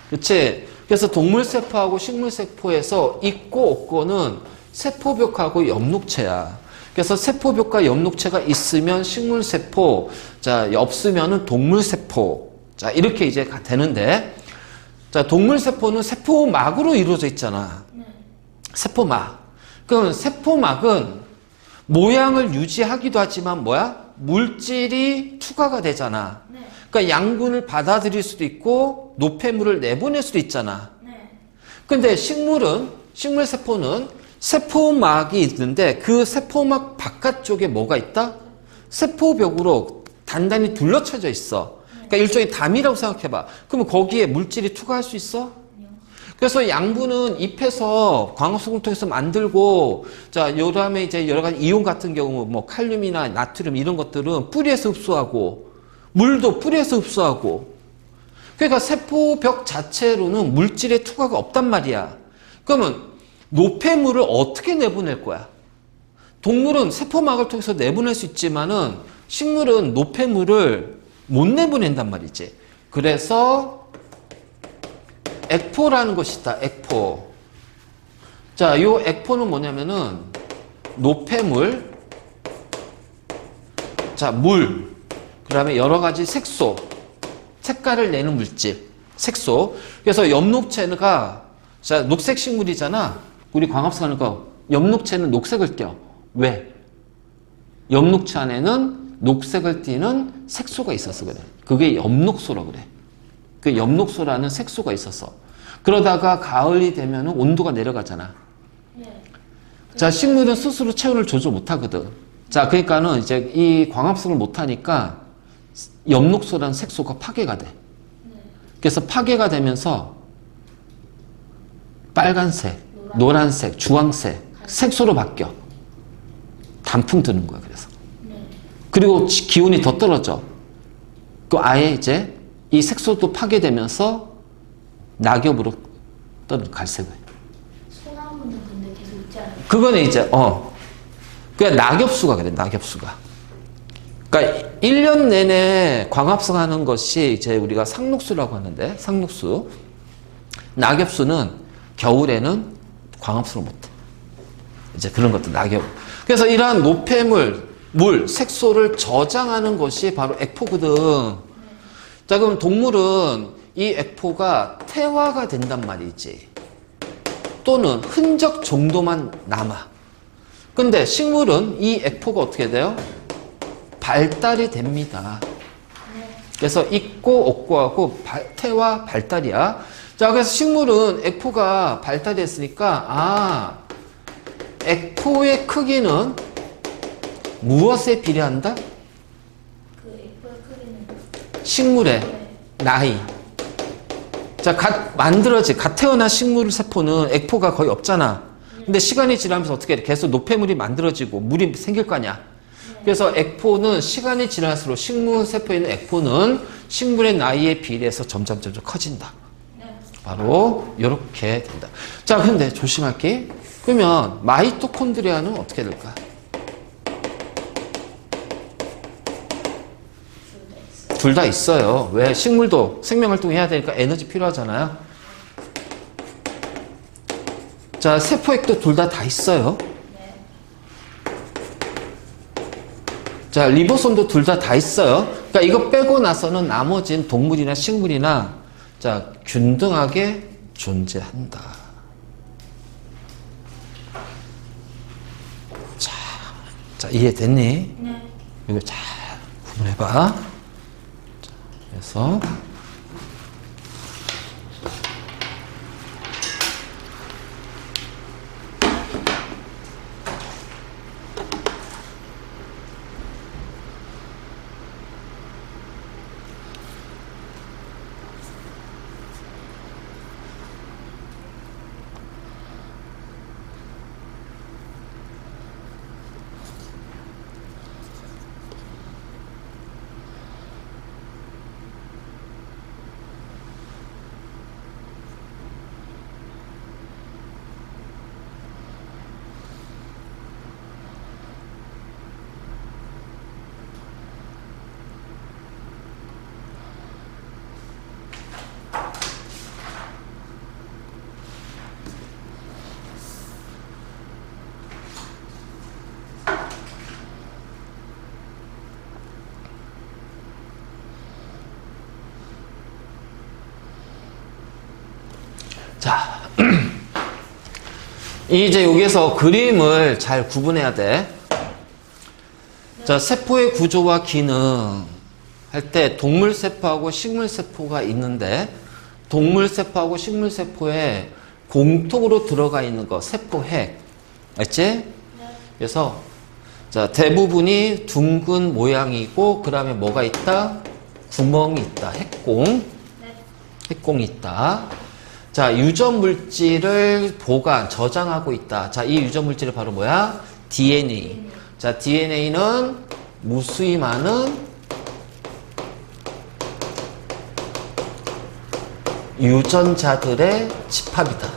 그치? 그래서 동물 세포하고 식물 세포에서 있고 없고는 세포벽하고 엽록체야. 그래서 세포벽과 엽록체가 있으면 식물 세포, 자, 없으면은 동물 세포. 자, 이렇게 이제 되는데, 자, 동물 세포는 세포막으로 이루어져 있잖아. 세포막. 그럼 세포막은 모양을 유지하기도 하지만 뭐야? 물질이 투과가 되잖아. 그러니까 양분을 받아들일 수도 있고 노폐물을 내보낼 수도 있잖아. 근데 식물 세포는 세포막이 있는데 그 세포막 바깥쪽에 뭐가 있다? 세포벽으로 단단히 둘러쳐져 있어. 그러니까 일종의 담이라고 생각해봐. 그러면 거기에 물질이 투과할 수 있어? 그래서 양분은 잎에서 광합성을 통해서 만들고, 자, 요 다음에 이제 여러 가지 이온 같은 경우, 뭐 칼륨이나 나트륨 이런 것들은 뿌리에서 흡수하고, 물도 뿌리에서 흡수하고. 그러니까 세포벽 자체로는 물질의 투과가 없단 말이야. 그러면 노폐물을 어떻게 내보낼 거야? 동물은 세포막을 통해서 내보낼 수 있지만은 식물은 노폐물을 못 내보낸단 말이지. 그래서 액포라는 것이 있다. 액포. 자, 요 액포는 뭐냐면은 노폐물, 자, 물, 그 다음에 여러 가지 색소, 색깔을 내는 물질, 색소. 그래서 엽록체가, 자, 녹색 식물이잖아. 우리 광합성하는 거 엽록체는 녹색을 띄어. 왜? 엽록체 안에는 녹색을 띠는 색소가 있어서 그래. 그게 엽록소라고 그래. 그 엽록소라는 색소가 있어서. 그러다가 가을이 되면 온도가 내려가잖아. 네. 자, 식물은 스스로 체온을 조절 못 하거든. 자, 그러니까는 이제 이 광합성을 못 하니까 엽록소라는 색소가 파괴가 돼. 그래서 파괴가 되면서 빨간색, 노란색, 주황색 색소로 바뀌어. 단풍 드는 거야, 그래서. 그리고 기온이 더 떨어져. 그 아예 이제 이 색소도 파괴되면서 낙엽으로 떠는 갈색을. 소나무는 근데 계속 있지 않아요? 그거는 이제, 그냥 낙엽수가 그래, 낙엽수가. 그러니까 1년 내내 광합성하는 것이 이제 우리가 상록수라고 하는데, 상록수. 낙엽수는 겨울에는 광합성을 못해. 이제 그런 것들, 낙엽. 그래서 이러한 노폐물, 물, 색소를 저장하는 것이 바로 액포거든. 자, 그럼 동물은 이 액포가 태화가 된단 말이지. 또는 흔적 정도만 남아. 근데 식물은 이 액포가 어떻게 돼요? 발달이 됩니다. 그래서 있고 없고 하고 태화 발달이야. 자, 그래서 식물은 액포가 발달이 됐으니까 액포의 크기는 무엇에 비례한다? 그 액포의 크기는 식물의 나이. 자, 갓 태어난 식물 세포는 액포가 거의 없잖아. 근데 시간이 지나면서 어떻게 돼? 계속 노폐물이 만들어지고 물이 생길 거 아니야. 그래서 액포는 시간이 지날수록 식물 세포에 있는 액포는 식물의 나이에 비례해서 점점 커진다. 바로 이렇게 된다. 자, 근데 조심할게. 그러면 마이토콘드리아는 어떻게 될까? 둘 다 있어요. 왜? 식물도 생명활동해야 되니까 에너지 필요하잖아요. 자, 세포액도 둘 다 있어요. 자, 리보솜도 둘 다 있어요. 그러니까 이거 빼고 나서는 나머진 동물이나 식물이나 자, 균등하게 존재한다. 자, 이해됐니? 네. 이거 잘 구분해봐. 자, 그래서 자, 이제 여기서 그림을 잘 구분해야 돼. 자, 세포의 구조와 기능 할 때 동물세포하고 식물세포가 있는데 동물세포하고 식물세포에 공통으로 들어가 있는 거 세포핵. 알지? 그래서 자, 대부분이 둥근 모양이고 그 다음에 뭐가 있다? 구멍이 있다. 핵공. 핵공이 있다. 자, 유전 물질을 보관, 저장하고 있다. 자, 이 유전 물질이 바로 뭐야? DNA. 자, DNA는 무수히 많은 유전자들의 집합이다.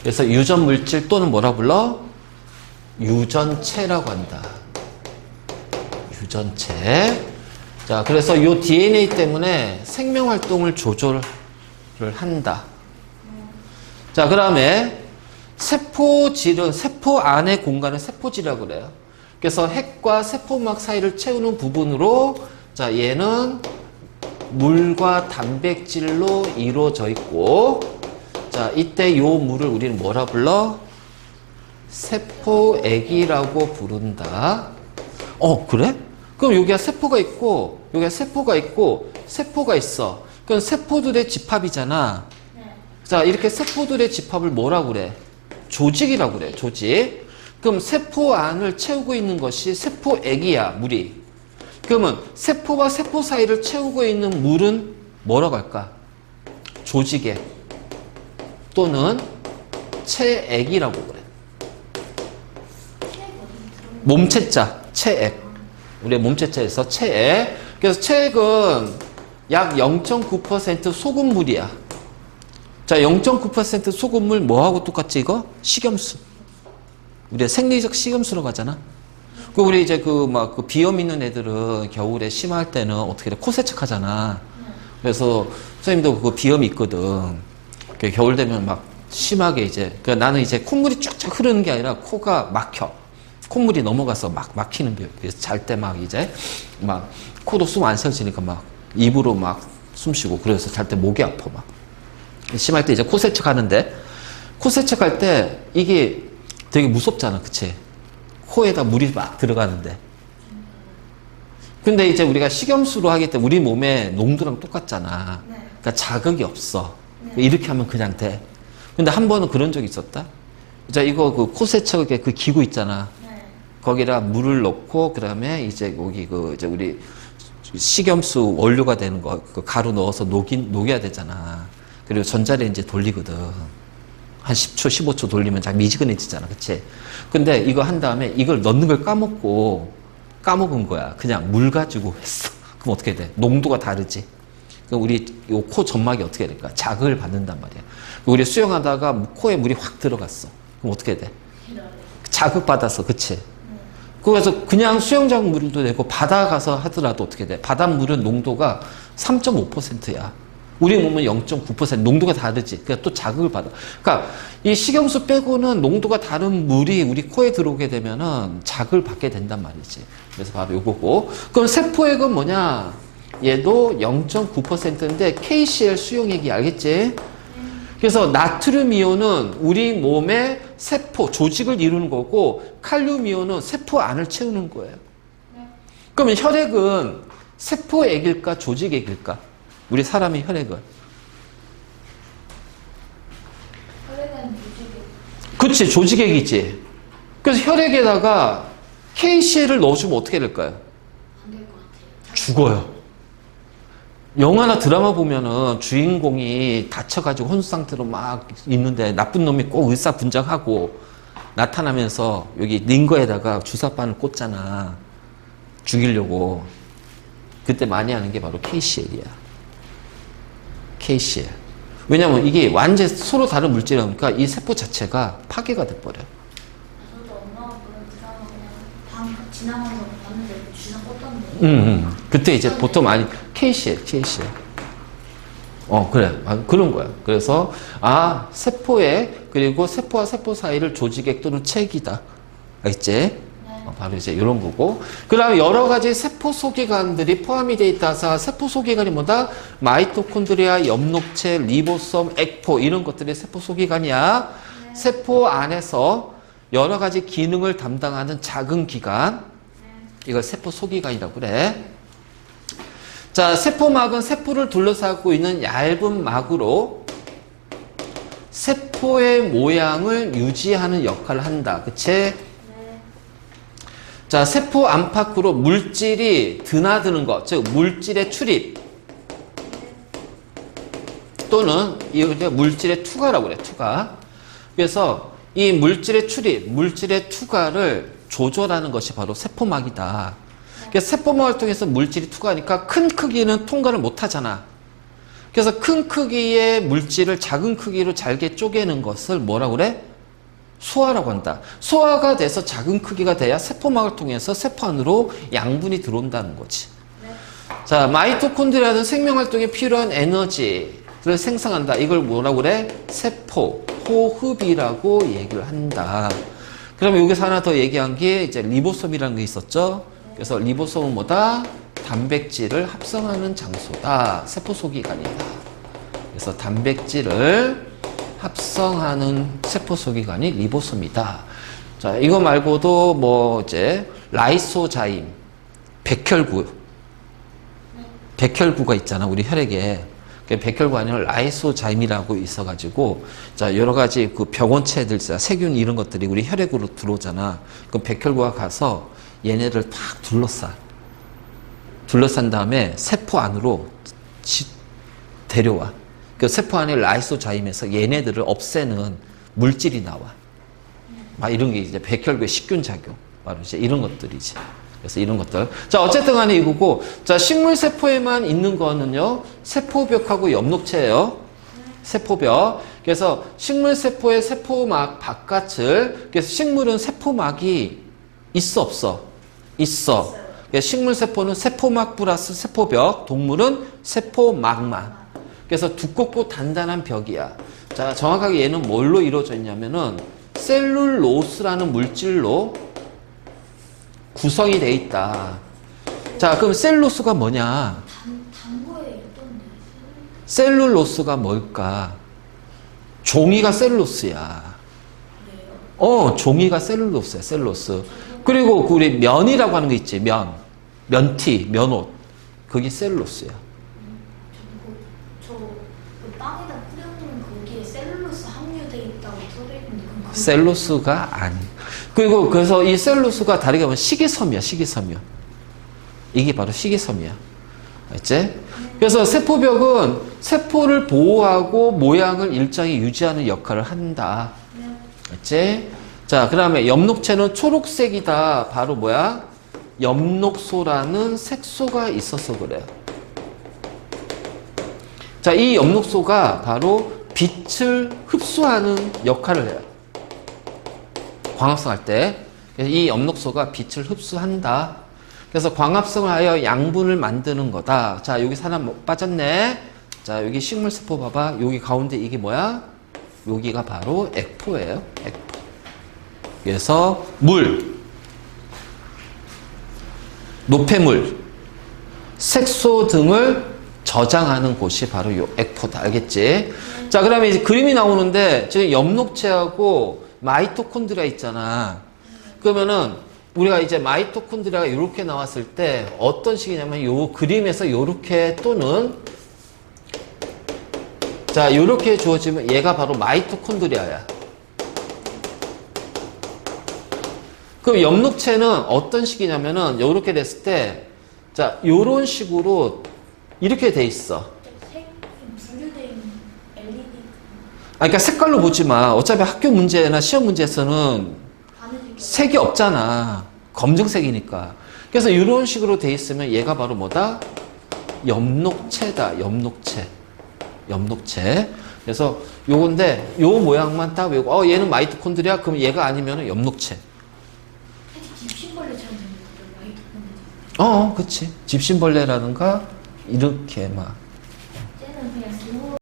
그래서 유전 물질 또는 뭐라 불러? 유전체라고 한다. 유전체. 자, 그래서 이 DNA 때문에 생명 활동을 조절을 한다. 자, 그 다음에 세포질은 세포 안의 공간을 세포질이라고 그래요. 그래서 핵과 세포막 사이를 채우는 부분으로 자, 얘는 물과 단백질로 이루어져 있고 자, 이때 요 물을 우리는 뭐라 불러? 세포액이라고 부른다. 그래? 그럼 여기가 세포가 있고, 여기가 세포가 있고, 세포가 있어. 그럼 세포들의 집합이잖아. 네. 자, 이렇게 세포들의 집합을 뭐라고 그래? 조직이라고 그래, 조직. 그럼 세포 안을 채우고 있는 것이 세포액이야, 물이. 그러면 세포와 세포 사이를 채우고 있는 물은 뭐라고 할까? 조직액 또는 체액이라고 그래. 몸체자, 체액. 우리의 몸체자에서 체액. 그래서 체액은 약 0.9% 소금물이야. 자, 0.9% 소금물 뭐하고 똑같지 이거? 식염수. 우리가 생리적 식염수라고 하잖아. 그 우리 이제 그 비염 있는 애들은 겨울에 심할 때는 어떻게 돼? 코 세척하잖아. 그래서 선생님도 그 비염이 있거든. 겨울 되면 막 심하게 이제 나는 이제 콧물이 쫙쫙 흐르는 게 아니라 코가 막혀. 콧물이 넘어가서 막 막히는 병. 그래서 잘 때 막 이제 막 코도 숨 안 쉬어지니까 막 입으로 막 숨 쉬고 그래서 잘 때 목이 아파 막. 심할 때 이제 코 세척하는데 코 세척할 때 이게 되게 무섭잖아, 그치? 코에다 물이 막 들어가는데. 근데 이제 우리가 식염수로 하기 때문에 우리 몸의 농도랑 똑같잖아. 네. 그러니까 자극이 없어. 네. 이렇게 하면 그냥 돼. 근데 한 번은 그런 적이 있었다. 자, 이거 그 코 세척의 그 기구 있잖아. 네. 거기다 물을 넣고 그다음에 이제 여기 이제 우리 식염수 원료가 되는 거 그 가루 넣어서 녹여야 되잖아. 그리고 전자레인지에 돌리거든. 한 10초, 15초 돌리면 잘 미지근해지잖아. 그치? 근데 이거 한 다음에 이걸 넣는 걸 까먹은 거야. 그냥 물 가지고 했어. 그럼 어떻게 돼? 농도가 다르지? 그럼 우리 요 코 점막이 어떻게 될까? 자극을 받는단 말이야. 우리 수영하다가 코에 물이 확 들어갔어. 그럼 어떻게 돼? 자극받았어. 그치? 그래서 그냥 수영장 물도 되고 바다 가서 하더라도 어떻게 돼? 바닷물은 농도가 3.5%야. 우리 몸은 0.9% 농도가 다르지. 그러니까 또 자극을 받아. 그러니까 이 식염수 빼고는 농도가 다른 물이 우리 코에 들어오게 되면은 자극을 받게 된단 말이지. 그래서 바로 요거고. 그럼 세포액은 뭐냐? 얘도 0.9%인데 KCl 수용액이 알겠지? 그래서 나트륨 이온은 우리 몸의 세포, 조직을 이루는 거고 칼륨 이온은 세포 안을 채우는 거예요. 그러면 혈액은 세포액일까 조직액일까? 우리 사람의 혈액은. 혈액은 조직이 그치, 조직액이지. 그래서 혈액에다가 KCl을 넣어주면 어떻게 될까요? 안 될 것 같아요. 죽어요. 영화나 드라마 보면은 주인공이 다쳐가지고 혼수 상태로 막 있는데 나쁜 놈이 꼭 의사분장하고 나타나면서 여기 링거에다가 주사바늘 꽂잖아. 죽이려고. 그때 많이 하는 게 바로 KCl이야. KCl. 왜냐면 이게 완전 서로 다른 물질이니까 이 세포 자체가 파괴가 돼버려. 저도 엄마가 보는 드라마 그냥 방 지나가서 봤는데 주사 꽂던데. 그때 이제 보통 많이 KCl. 그래. 그런 거야. 그래서, 세포액, 그리고 세포와 세포 사이를 조직액 또는 체액이다. 알겠지? 네. 바로 이제 이런 거고. 그 다음에 여러 가지 세포 소기관들이 포함이 되어 있다서 세포 소기관이 뭐다? 마이토콘드리아, 엽록체, 리보솜, 액포 이런 것들이 세포 소기관이야. 네. 세포 안에서 여러 가지 기능을 담당하는 작은 기관. 이걸 세포 소기관이라고 그래. 자, 세포막은 세포를 둘러싸고 있는 얇은 막으로 세포의 모양을 유지하는 역할을 한다. 그치? 네. 자, 세포 안팎으로 물질이 드나드는 것, 즉 물질의 출입 또는 이게 물질의 투과라고 그래. 투과. 그래서 이 물질의 출입, 물질의 투과를 조절하는 것이 바로 세포막이다. 그래서 세포막을 통해서 물질이 투과하니까 큰 크기는 통과를 못 하잖아. 그래서 큰 크기의 물질을 작은 크기로 잘게 쪼개는 것을 뭐라고 그래? 소화라고 한다. 소화가 돼서 작은 크기가 돼야 세포막을 통해서 세포 안으로 양분이 들어온다는 거지. 네. 자, 마이토콘드리아는 생명활동에 필요한 에너지를 생성한다. 이걸 뭐라고 그래? 세포 호흡이라고 얘기를 한다. 그러면 여기서 하나 더 얘기한 게 이제 리보솜이라는 게 있었죠. 그래서 리보솜은 뭐다? 단백질을 합성하는 장소다. 세포 소기관이다. 그래서 단백질을 합성하는 세포 기관이 리보솜이다. 자, 이거 말고도 뭐 이제 라이소자임, 백혈구가 있잖아, 우리 혈액에. 백혈구 아니라 라이소자임이라고 있어가지고, 자, 여러 가지 그 병원체들, 세균 이런 것들이 우리 혈액으로 들어오잖아. 그 백혈구가 가서 얘네를 탁 둘러싼 다음에 세포 안으로 데려와. 그 세포 안에 라이소자임에서 얘네들을 없애는 물질이 나와. 막 이런 게 이제 백혈구의 식균 작용. 바로 이제 이런 것들이지. 그래서 이런 것들. 자, 어쨌든 간에 이거고, 자, 식물세포에만 있는 거는요, 세포벽하고 엽록체예요. 세포벽. 그래서 식물세포의 세포막 바깥을, 그래서 식물은 세포막이 있어, 없어? 있어. 그래서 식물세포는 세포막 플러스 세포벽, 동물은 세포막만. 그래서 두껍고 단단한 벽이야. 자, 정확하게 얘는 뭘로 이루어져 있냐면은, 셀룰로스라는 물질로 구성이 돼 있다. 자, 그럼 셀룰로스가 뭐냐? 당구에 있던데. 셀룰로스가 뭘까? 종이가 셀룰로스야. 종이가 셀룰로스야, 셀룰로스. 그리고 우리 면이라고 하는 거 있지, 면티, 면옷. 그게 셀룰로스야. 저 땅에다 뿌려놓은 거기에 셀룰로스 함유돼 있다고 써있는데 그건 셀룰로스가 아니. 그리고 그래서 이 셀룰로스가 다르게 보면 식이섬유야, 식이섬유. 이게 바로 식이섬유야. 알지? 그래서 세포벽은 세포를 보호하고 모양을 일정히 유지하는 역할을 한다. 알지? 자, 그 다음에 엽록체는 초록색이다. 바로 뭐야? 엽록소라는 색소가 있어서 그래. 자, 이 엽록소가 바로 빛을 흡수하는 역할을 해요. 광합성 할 때. 이 엽록소가 빛을 흡수한다. 그래서 광합성을 하여 양분을 만드는 거다. 자, 여기 사람 빠졌네. 자, 여기 식물세포 봐봐. 여기 가운데 이게 뭐야? 여기가 바로 액포예요. 액포. 그래서 물, 노폐물, 색소 등을 저장하는 곳이 바로 요 액포다. 알겠지? 자, 그 다음에 이제 그림이 나오는데 지금 엽록체하고 마이토콘드리아 있잖아. 그러면은 우리가 이제 마이토콘드리아가 이렇게 나왔을 때 어떤 식이냐면 요 그림에서 요렇게 또는 자, 요렇게 주어지면 얘가 바로 마이토콘드리아야. 그럼 엽록체는 어떤 식이냐면은 요렇게 됐을 때 자, 요런 식으로 이렇게 돼 있어. 분류된 LED. 그러니까 색깔로 보지 마. 어차피 학교 문제나 시험 문제에서는 색이 없잖아. 검정색이니까. 그래서 이런 식으로 돼 있으면 얘가 바로 뭐다? 엽록체다. 엽록체. 그래서 요건데 요 모양만 딱 외우고 얘는 마이토콘드리아 그럼 얘가 아니면 엽록체. 집신벌레처럼 생긴 거죠, 마이토콘드리아. 그치. 집신벌레라든가 이렇게 막. 쟤는 그냥